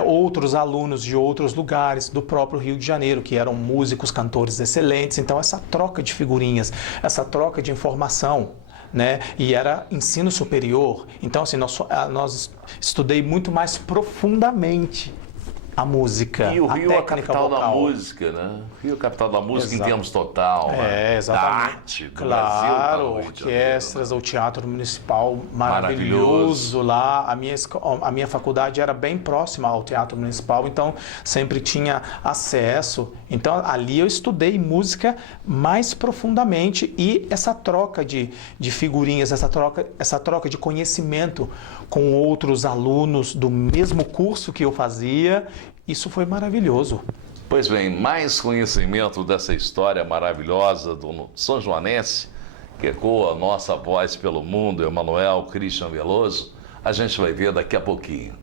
outros alunos de outros lugares do próprio Rio de Janeiro, que eram músicos, cantores excelentes. Então essa troca de figurinhas, essa troca de informação, né? E era ensino superior. Então assim, nós estudei muito mais profundamente a música, e o Rio a é a técnica capital vocal. da música, né? O Rio é a capital da música. Exato. Em termos total, né? Exatamente. Da arte do Claro, Brasil. Tá no Rio de orquestras, Janeiro, o Teatro Municipal Maravilhoso. maravilhoso lá. A minha faculdade era bem próxima ao Teatro Municipal, então sempre tinha acesso. Então ali eu estudei música mais profundamente, e essa troca de figurinhas, essa troca de conhecimento com outros alunos do mesmo curso que eu fazia, isso foi maravilhoso. Pois bem, mais conhecimento dessa história maravilhosa do São Joanense, que ecoa a nossa voz pelo mundo, Emanuel Christian Veloso, a gente vai ver daqui a pouquinho.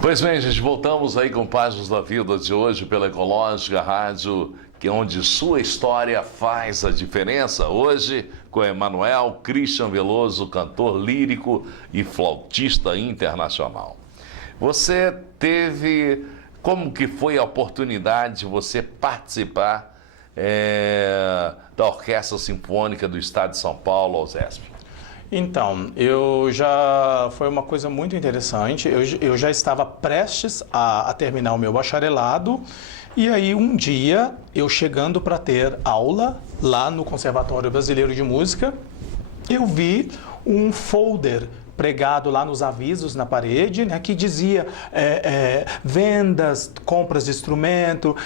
Pois bem, gente, voltamos aí com Páginas da Vida de hoje pela Ecológica Rádio, que é onde sua história faz a diferença. Hoje com Emanuel Christian Veloso, cantor lírico e flautista internacional. Você teve... Como que foi a oportunidade de você participar da Orquestra Sinfônica do Estado de São Paulo, a OSESP? Então, foi uma coisa muito interessante. Eu já estava prestes a terminar o meu bacharelado, e aí um dia, eu chegando para ter aula lá no Conservatório Brasileiro de Música, eu vi um folder pregado lá nos avisos na parede, né, que dizia vendas, compras de instrumento,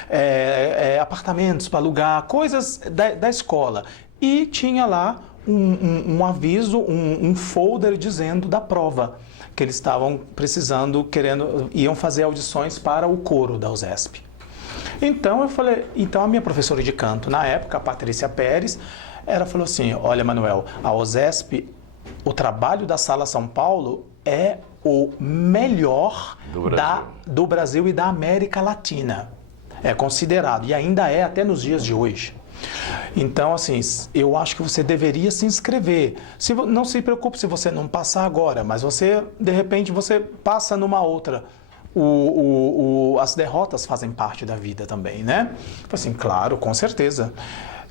apartamentos para alugar, coisas da escola. E tinha lá um aviso, um folder dizendo da prova, que eles estavam precisando, iam fazer audições para o coro da USESP. Então eu falei, a minha professora de canto na época, a Patrícia Pérez, ela falou assim: olha, Manuel, a USESP, o trabalho da Sala São Paulo é o melhor do Brasil e da América Latina. É considerado, e ainda é até nos dias de hoje. Então, assim, eu acho que você deveria se inscrever. Não se preocupe se você não passar agora, mas você, de repente, você passa numa outra. As derrotas fazem parte da vida também, né? Assim, claro, com certeza.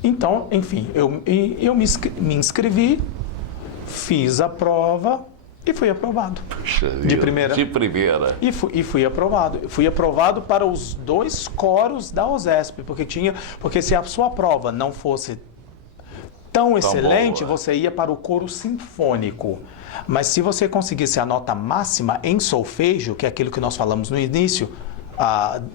Então, enfim, eu me inscrevi, fiz a prova e fui aprovado. Puxa vida, de primeira. E fui aprovado. Fui aprovado para os 2 coros da OSESP, porque se a sua prova não fosse tão excelente, boa, você ia para o coro sinfônico. Mas se você conseguisse a nota máxima em solfejo, que é aquilo que nós falamos no início,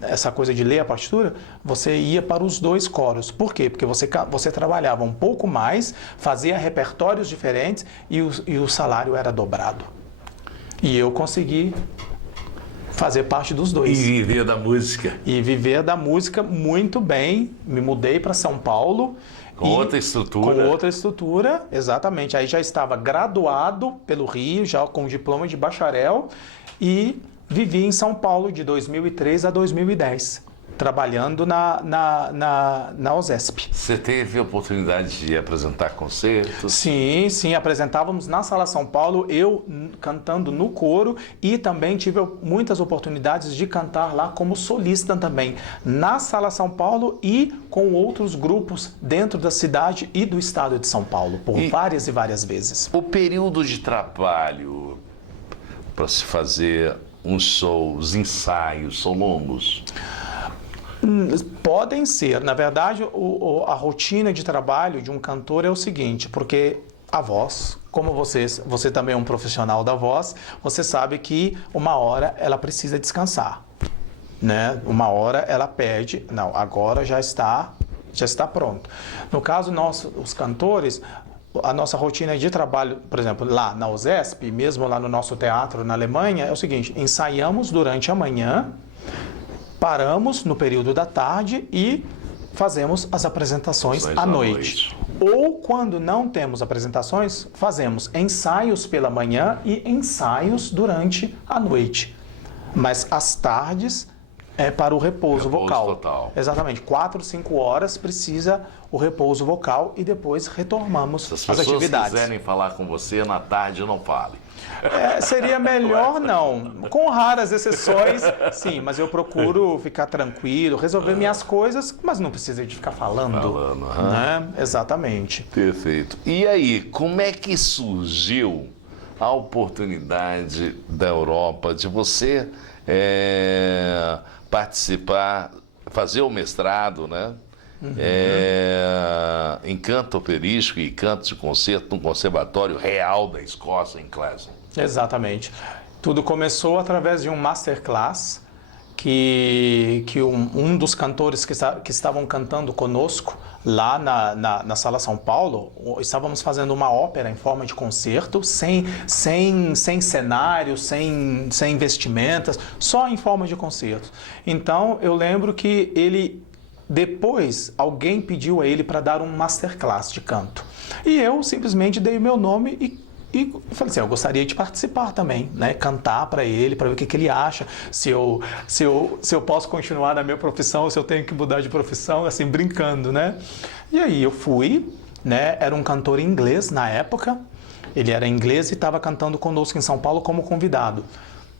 essa coisa de ler a partitura, você ia para os 2 coros. Por quê? Porque você trabalhava um pouco mais, fazia repertórios diferentes e o salário era dobrado. E eu consegui fazer parte dos 2. E viver da música. E viver da música muito bem. Me mudei para São Paulo. Com outra estrutura. Com outra estrutura, exatamente. Aí já estava graduado pelo Rio, já com diploma de bacharel, e vivi em São Paulo de 2003 a 2010, trabalhando na OSESP. Você teve a oportunidade de apresentar concertos? Sim, apresentávamos na Sala São Paulo, eu cantando no coro, e também tive muitas oportunidades de cantar lá como solista também, na Sala São Paulo e com outros grupos dentro da cidade e do estado de São Paulo, por várias e várias vezes. O período de trabalho para se fazer uns shows, ensaios, são longos? Podem ser. Na verdade, a rotina de trabalho de um cantor é o seguinte, porque a voz, como você também é um profissional da voz, você sabe que uma hora ela precisa descansar, né? Uma hora ela pede, não, agora já está pronto. No caso, os cantores, a nossa rotina de trabalho, por exemplo, lá na OSESP, mesmo lá no nosso teatro na Alemanha, é o seguinte: ensaiamos durante a manhã, paramos no período da tarde e fazemos as apresentações à noite. Ou, quando não temos apresentações, fazemos ensaios pela manhã e ensaios durante a noite. Mas às tardes é para o repouso vocal. Total. Exatamente, 4, 5 horas precisa o repouso vocal e depois retomamos Se as as pessoas atividades. quiserem falar com você na tarde, não fale. Seria melhor não, com raras exceções, sim, mas eu procuro ficar tranquilo, resolver minhas coisas, mas não precisa de ficar falando, né? Exatamente. Perfeito. E aí, como é que surgiu a oportunidade da Europa de você participar, fazer o mestrado, né? Em canto operístico e canto de concerto no Conservatório Real da Escócia, em Glasgow. Exatamente. Tudo começou através de um masterclass que um dos cantores que estavam cantando conosco lá na Sala São Paulo, estávamos fazendo uma ópera em forma de concerto, sem cenário, sem vestimentas, só em forma de concerto. Então, eu lembro que depois, alguém pediu a ele para dar um masterclass de canto. E eu simplesmente dei o meu nome e falei assim, eu gostaria de participar também, né? Cantar para ele, para ver o que ele acha, se eu posso continuar na minha profissão, se eu tenho que mudar de profissão, assim, brincando, né? E aí eu fui, né? Era um cantor inglês na época, ele era inglês e estava cantando conosco em São Paulo como convidado.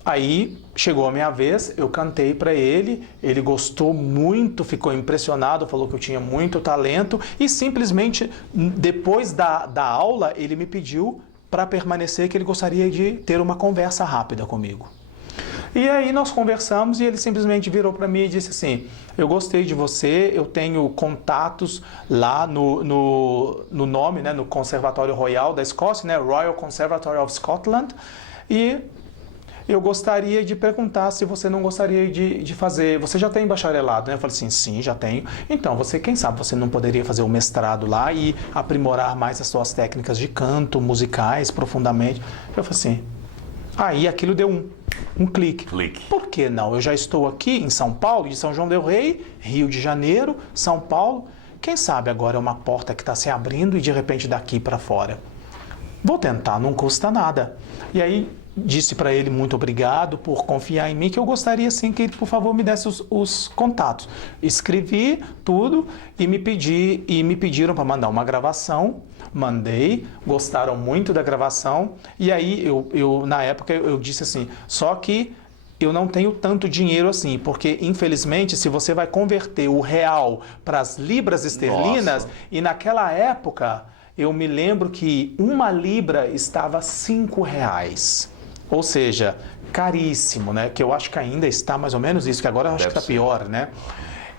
Aí chegou a minha vez, eu cantei para ele, ele gostou muito, ficou impressionado, falou que eu tinha muito talento e simplesmente depois da aula ele me pediu para permanecer, que ele gostaria de ter uma conversa rápida comigo. E aí nós conversamos e ele simplesmente virou para mim e disse assim, eu gostei de você, eu tenho contatos lá no nome, né, no Conservatório Royal da Escócia, né, Royal Conservatory of Scotland, e eu gostaria de perguntar se você não gostaria de fazer... Você já tem bacharelado, né? Eu falei assim, sim, já tenho. Então, quem sabe você não poderia fazer o mestrado lá e aprimorar mais as suas técnicas de canto, musicais, profundamente. Eu falei assim... Aí aquilo deu um clique. Por que não? Eu já estou aqui em São Paulo, de São João del Rei, Rio de Janeiro, São Paulo. Quem sabe agora é uma porta que está se abrindo e de repente daqui para fora. Vou tentar, não custa nada. E aí... Disse para ele muito obrigado por confiar em mim, que eu gostaria sim que ele, por favor, me desse os contatos. Escrevi tudo e me pediram para mandar uma gravação. Mandei, gostaram muito da gravação. E aí, eu na época, eu disse assim, só que eu não tenho tanto dinheiro assim, porque infelizmente, se você vai converter o real para as libras esterlinas, nossa, e naquela época, eu me lembro que uma libra estava R$5. Ou seja, caríssimo, né? Que eu acho que ainda está mais ou menos isso, que agora eu acho que está pior, né?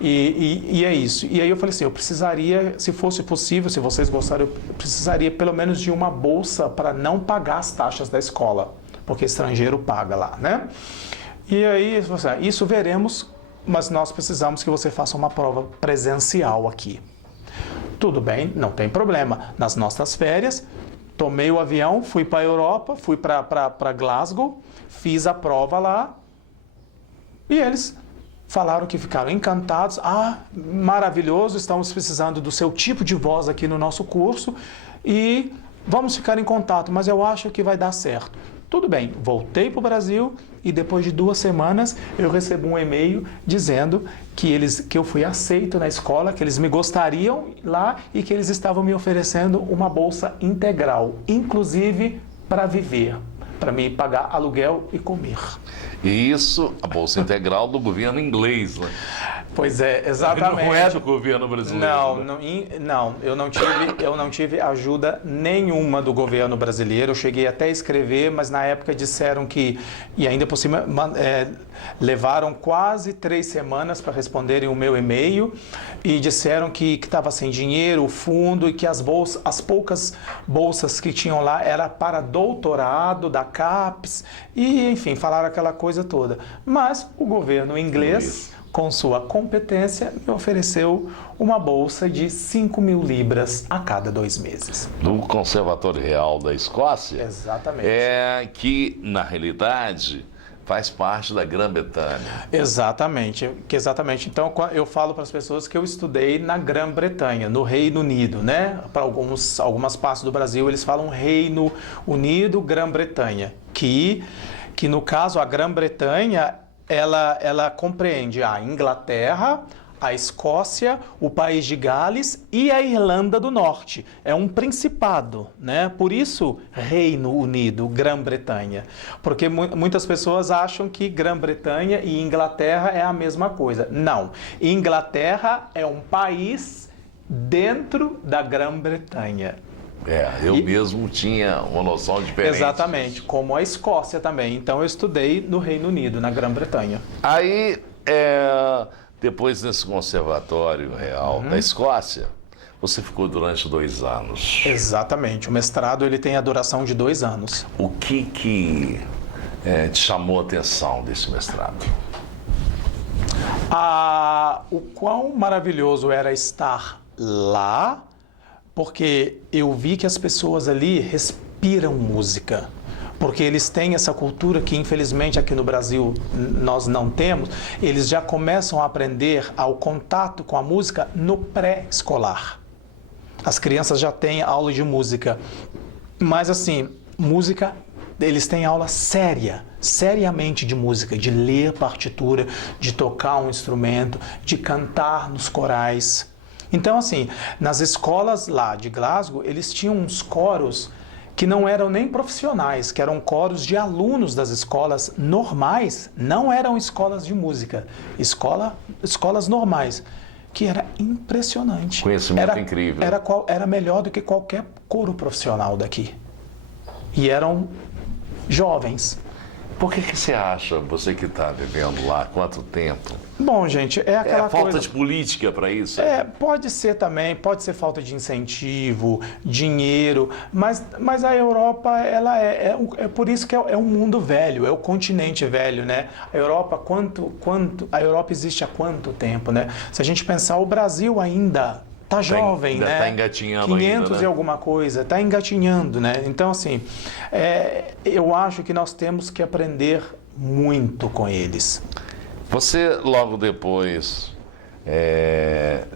E é isso. E aí eu falei assim, eu precisaria, se fosse possível, se vocês gostarem, eu precisaria pelo menos de uma bolsa para não pagar as taxas da escola, porque estrangeiro paga lá, né? E aí, isso veremos, mas nós precisamos que você faça uma prova presencial aqui. Tudo bem, não tem problema. Nas nossas férias, tomei o avião, fui para a Europa, fui para Glasgow, fiz a prova lá e eles falaram que ficaram encantados. Ah, maravilhoso, estamos precisando do seu tipo de voz aqui no nosso curso e vamos ficar em contato, mas eu acho que vai dar certo. Tudo bem, voltei para o Brasil e depois de 2 semanas eu recebo um e-mail dizendo que eu fui aceito na escola, que eles me gostariam lá e que eles estavam me oferecendo uma bolsa integral, inclusive para viver, para me pagar aluguel e comer. E isso, a bolsa integral do governo inglês, né? Pois é, exatamente. Não é do governo brasileiro. Não, eu não tive ajuda nenhuma do governo brasileiro. Eu cheguei até a escrever, mas na época disseram que, e ainda por cima, levaram quase 3 semanas para responderem o meu e-mail e disseram que estava sem dinheiro, o fundo, e que as poucas bolsas que tinham lá era para doutorado da CAPES, e enfim, falaram aquela coisa toda. Mas o governo inglês, com sua competência, me ofereceu uma bolsa de 5.000 libras a cada 2 meses. Do Conservatório Real da Escócia? Exatamente. Que, na realidade, faz parte da Grã-Bretanha. Exatamente. Então, eu falo para as pessoas que eu estudei na Grã-Bretanha, no Reino Unido, né? Para algumas partes do Brasil, eles falam Reino Unido, Grã-Bretanha, que no caso, a Grã-Bretanha ela compreende a Inglaterra, a Escócia, o país de Gales e a Irlanda do Norte. É um principado, né? Por isso, Reino Unido, Grã-Bretanha. Porque muitas pessoas acham que Grã-Bretanha e Inglaterra é a mesma coisa. Não. Inglaterra é um país dentro da Grã-Bretanha. Eu mesmo tinha uma noção diferente. Exatamente, como a Escócia também. Então, eu estudei no Reino Unido, na Grã-Bretanha. Aí, depois nesse conservatório real da Escócia, você ficou durante 2 anos. Exatamente. O mestrado ele tem a duração de 2 anos. O que te chamou a atenção desse mestrado? O quão maravilhoso era estar lá, porque eu vi que as pessoas ali respiram música. Porque eles têm essa cultura que, infelizmente, aqui no Brasil nós não temos. Eles já começam a aprender ao contato com a música no pré-escolar. As crianças já têm aula de música. Mas, assim, música, eles têm aula seriamente de música, de ler partitura, de tocar um instrumento, de cantar nos corais. Então, assim, nas escolas lá de Glasgow, eles tinham uns coros que não eram nem profissionais, que eram coros de alunos das escolas normais, não eram escolas de música, escolas normais, que era impressionante. Conhecimento incrível. Era melhor do que qualquer coro profissional daqui. E eram jovens. Por que você acha, você que está vivendo lá há quanto tempo? Bom, gente, é aquela coisa... falta de política para isso? Pode ser também, pode ser falta de incentivo, dinheiro, mas a Europa, ela é por isso que é um mundo velho, é o continente velho, né? A Europa, a Europa existe há quanto tempo, né? Se a gente pensar, o Brasil ainda... Tá jovem, né? Tá engatinhando 500 ainda, né? E alguma coisa, tá engatinhando, né? Então, assim, eu acho que nós temos que aprender muito com eles. Você, logo depois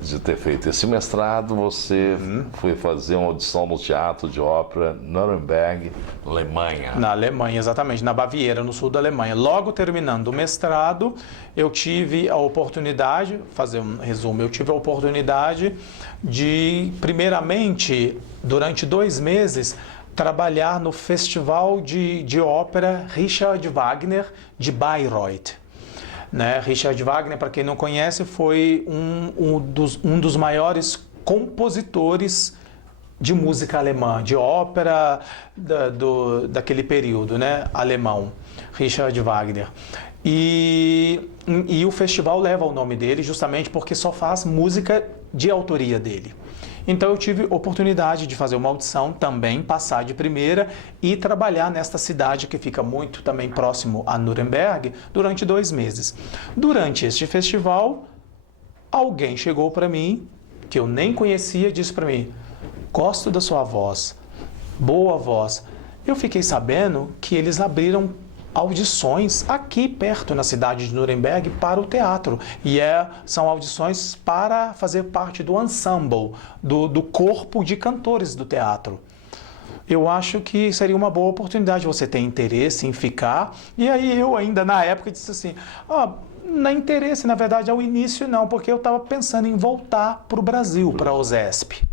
de ter feito esse mestrado, você foi fazer uma audição no Teatro de Ópera Nuremberg, Alemanha. Na Alemanha, exatamente, na Baviera, no sul da Alemanha. Logo terminando o mestrado, eu tive a oportunidade, fazer um resumo, eu tive a oportunidade de, primeiramente, durante 2 meses, trabalhar no Festival de Ópera Richard Wagner de Bayreuth. Né? Richard Wagner, para quem não conhece, foi um dos maiores compositores de música alemã, de ópera daquele período, né? Alemão, Richard Wagner. E o festival leva o nome dele justamente porque só faz música de autoria dele. Então eu tive oportunidade de fazer uma audição também, passar de primeira e trabalhar nesta cidade que fica muito também próximo a Nuremberg durante 2 meses. Durante este festival, alguém chegou para mim, que eu nem conhecia, disse para mim: gosto da sua voz, boa voz. Eu fiquei sabendo que eles abriram audições aqui perto na cidade de Nuremberg para o teatro e são audições para fazer parte do ensemble, do corpo de cantores do teatro. Eu acho que seria uma boa oportunidade, você ter interesse em ficar. E aí eu ainda na época disse assim, não interesse, na verdade ao início não, porque eu estava pensando em voltar para o Brasil, para a OSESP.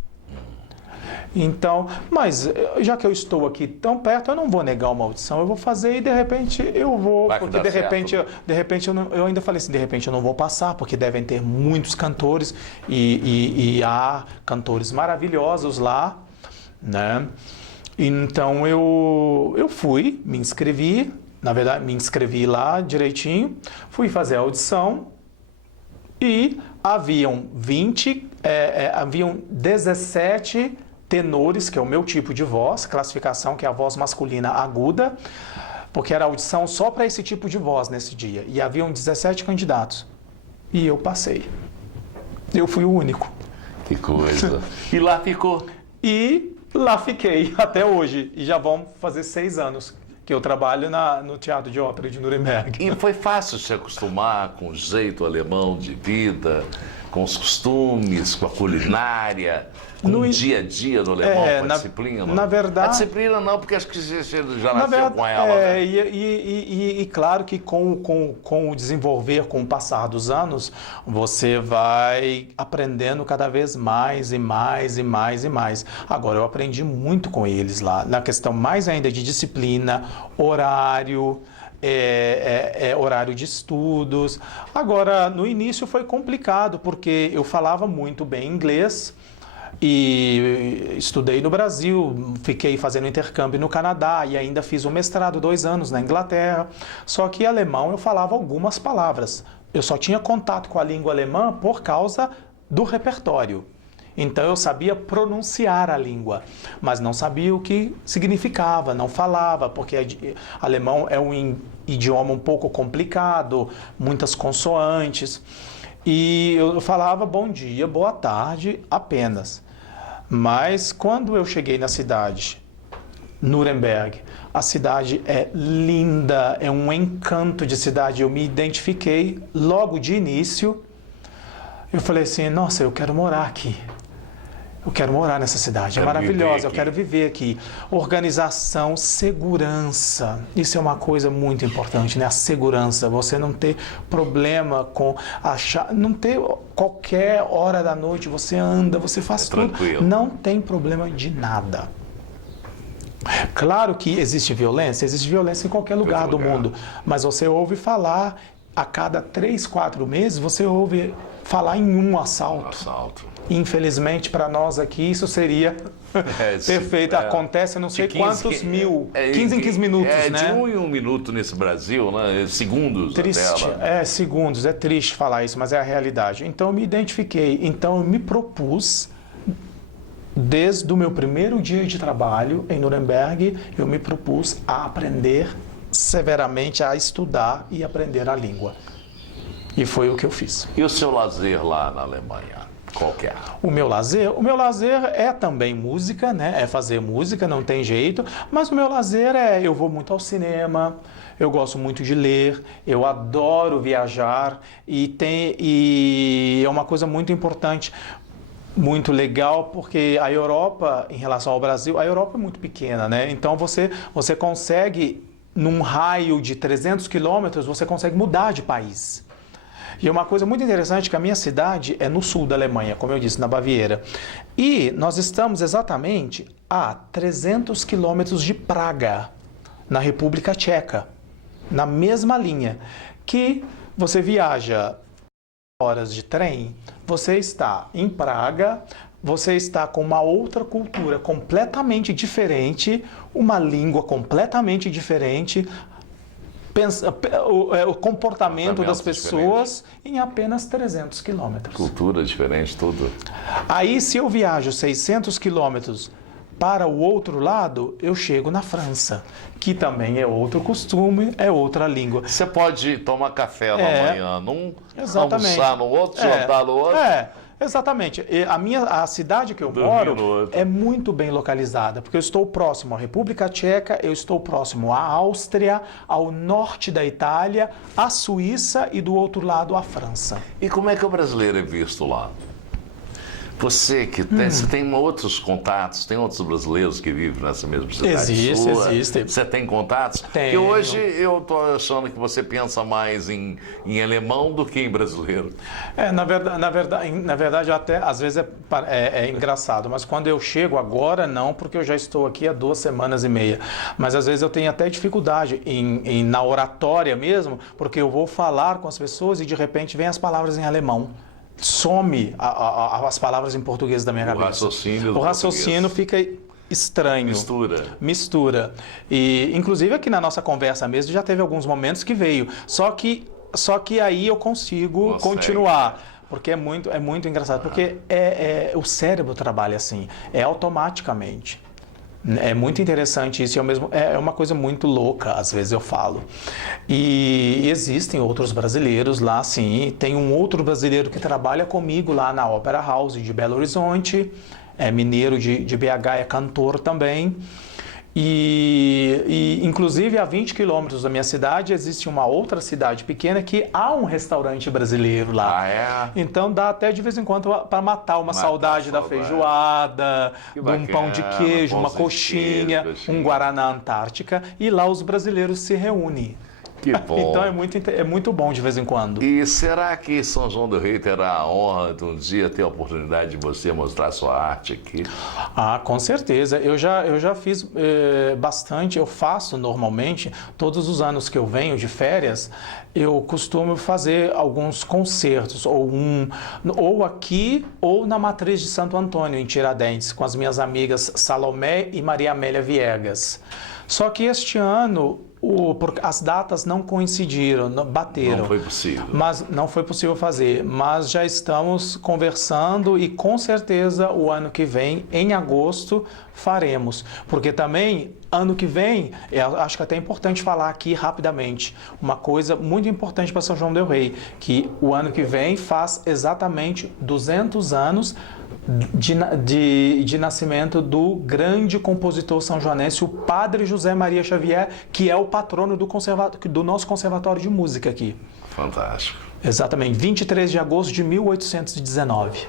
Então, mas já que eu estou aqui tão perto, eu não vou negar uma audição, eu vou fazer e de repente eu vou, porque de repente eu ainda falei assim, de repente eu não vou passar, porque devem ter muitos cantores e há cantores maravilhosos lá, né? Então eu fui, me inscrevi, na verdade me inscrevi lá direitinho, fui fazer a audição e haviam 17 tenores, que é o meu tipo de voz, classificação que é a voz masculina aguda, porque era audição só para esse tipo de voz nesse dia. E haviam 17 candidatos. E eu passei. Eu fui o único. Que coisa. E lá ficou. E lá fiquei até hoje. E já vão fazer 6 anos que eu trabalho no Teatro de Ópera de Nuremberg. E foi fácil se acostumar com o jeito alemão de vida, com os costumes, com a culinária, com o dia a dia do alemão, com a disciplina? Na verdade... A disciplina não, porque acho que você já nasceu com ela. Né? E claro que com o desenvolver, com o passar dos anos, você vai aprendendo cada vez mais e mais e mais e mais. Agora, eu aprendi muito com eles lá, na questão mais ainda de disciplina, horário... horário de estudos. Agora, no início foi complicado, porque eu falava muito bem inglês e estudei no Brasil, fiquei fazendo intercâmbio no Canadá e ainda fiz um mestrado 2 anos na Inglaterra. Só que alemão eu falava algumas palavras. Eu só tinha contato com a língua alemã por causa do repertório. Então eu sabia pronunciar a língua, mas não sabia o que significava, não falava, porque alemão é um idioma um pouco complicado, muitas consoantes. E eu falava bom dia, boa tarde apenas. Mas quando eu cheguei na cidade, Nuremberg, a cidade é linda, é um encanto de cidade. Eu me identifiquei logo de início. Eu falei assim, nossa, eu quero morar aqui. Eu quero morar nessa cidade, é maravilhosa, eu quero viver aqui. Organização, segurança, isso é uma coisa muito importante, né? A segurança, você não ter problema com achar, não ter qualquer hora da noite, você anda, você faz tudo. Tranquilo. Não tem problema de nada. Claro que existe violência em qualquer lugar do mundo, mas você ouve falar, a cada 3, 4 meses, você ouve falar em um assalto. Infelizmente, para nós aqui, isso seria perfeito. Acontece não sei quantos mil, 15 em 15 minutos, né? De 1 em 1 minuto nesse Brasil, né? Segundos. Triste, segundos, é triste falar isso, mas é a realidade. Então, eu me identifiquei, então eu me propus, desde o meu primeiro dia de trabalho em Nuremberg, eu me propus a aprender severamente, a estudar e aprender a língua. E foi o que eu fiz. E o seu lazer lá na Alemanha? Qual que é? O meu lazer é também música, né? É fazer música, não tem jeito. Mas o meu lazer eu vou muito ao cinema, eu gosto muito de ler, eu adoro viajar e é uma coisa muito importante, muito legal, porque a Europa, em relação ao Brasil, a Europa é muito pequena, né? Então você consegue, num raio de 300 quilômetros, você consegue mudar de país. E é uma coisa muito interessante que a minha cidade é no sul da Alemanha, como eu disse, na Baviera. E nós estamos exatamente a 300 quilômetros de Praga, na República Tcheca, na mesma linha, que você viaja horas de trem, você está em Praga, você está com uma outra cultura completamente diferente, uma língua completamente diferente, o comportamento das pessoas em apenas 300 quilômetros. Cultura diferente, tudo. Aí, se eu viajo 600 quilômetros para o outro lado, eu chego na França, que também é outro costume, é outra língua. Você pode tomar café na manhã num, almoçar no outro, jantar no outro. Exatamente. A cidade que eu moro é muito bem localizada, porque eu estou próximo à República Tcheca, eu estou próximo à Áustria, ao norte da Itália, à Suíça e do outro lado à França. E como é que o brasileiro é visto lá? Você que tem, você tem outros contatos, tem outros brasileiros que vivem nessa mesma cidade Existe. Você tem contatos? Tenho. Porque hoje eu estou achando que você pensa mais em alemão do que em brasileiro. Na verdade, até às vezes é engraçado, mas quando eu chego agora, não, porque eu já estou aqui há 2 semanas e meia. Mas às vezes eu tenho até dificuldade na oratória mesmo, porque eu vou falar com as pessoas e de repente vem as palavras em alemão. Some as palavras em português da minha cabeça. O raciocínio fica estranho. Mistura. E, inclusive, aqui na nossa conversa mesmo, já teve alguns momentos que veio. Só que aí eu consigo continuar. Porque é muito engraçado. Porque o cérebro trabalha assim, automaticamente. É muito interessante isso, é uma coisa muito louca, às vezes eu falo. E existem outros brasileiros lá, sim. Tem um outro brasileiro que trabalha comigo lá na Opera House de Belo Horizonte, é mineiro de BH, é cantor também. Inclusive, a 20 quilômetros da minha cidade, existe uma outra cidade pequena que há um restaurante brasileiro lá. Ah, é? Então, dá até de vez em quando para matar uma saudade da feijoada, de um pão de queijo, uma coxinha, um Guaraná Antártica. E lá os brasileiros se reúnem. Que bom. Então, é muito bom de vez em quando. E será que São João del Rei terá a honra de um dia ter a oportunidade de você mostrar sua arte aqui? Ah, com certeza. Eu já fiz bastante. Eu faço normalmente, todos os anos que eu venho de férias, eu costumo fazer alguns concertos, ou aqui ou na Matriz de Santo Antônio, em Tiradentes, com as minhas amigas Salomé e Maria Amélia Viegas. Só que este ano as datas não coincidiram, bateram. Não foi possível. Mas não foi possível fazer. Mas já estamos conversando e com certeza o ano que vem, em agosto, faremos. Porque também, ano que vem, acho que até é importante falar aqui rapidamente, uma coisa muito importante para São João del Rei, que o ano que vem faz exatamente 200 anos de nascimento do grande compositor são-joanense, o Padre José Maria Xavier, que é o patrono do nosso conservatório de música aqui. Fantástico. Exatamente, 23 de agosto de 1819.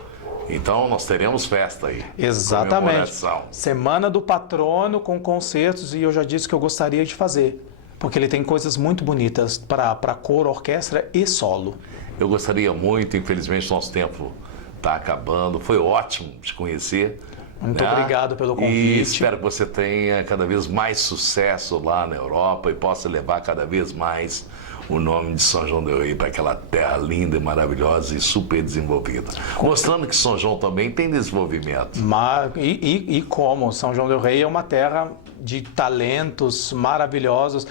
Então nós teremos festa aí. Exatamente. Semana do patrono com concertos, e eu já disse que eu gostaria de fazer, porque ele tem coisas muito bonitas para coro, orquestra e solo. Eu gostaria muito, infelizmente nosso tempo está acabando. Foi ótimo te conhecer. Muito obrigado pelo convite. E espero que você tenha cada vez mais sucesso lá na Europa e possa levar cada vez mais o nome de São João del Rei para aquela terra linda e maravilhosa e super desenvolvida. Mostrando que São João também tem desenvolvimento. E como São João del Rei é uma terra de talentos maravilhosos.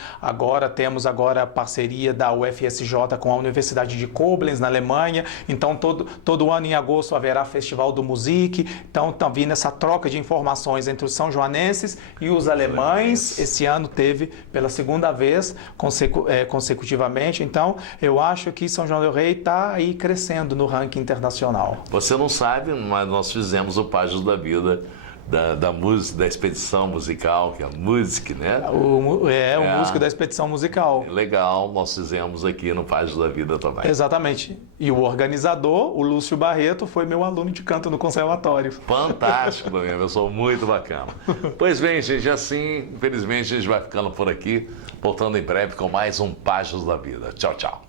Temos a parceria da UFSJ com a Universidade de Koblenz, na Alemanha. Então, todo ano em agosto haverá Festival do Music. Então, está vindo essa troca de informações entre os são-joanenses e os alemães. Esse ano teve pela segunda vez consecutivamente. Então, eu acho que São João del Rei está aí crescendo no ranking internacional. Você não sabe, mas nós fizemos o Páginas da Vida da música, da expedição musical, que é a Music, né? O músico da expedição musical. Legal, nós fizemos aqui no Páginas da Vida também. Exatamente. E o organizador, o Lúcio Barreto, foi meu aluno de canto no conservatório. Fantástico, meu, eu sou muito bacana. Pois bem, gente, assim, infelizmente a gente vai ficando por aqui, voltando em breve com mais um Páginas da Vida. Tchau, tchau.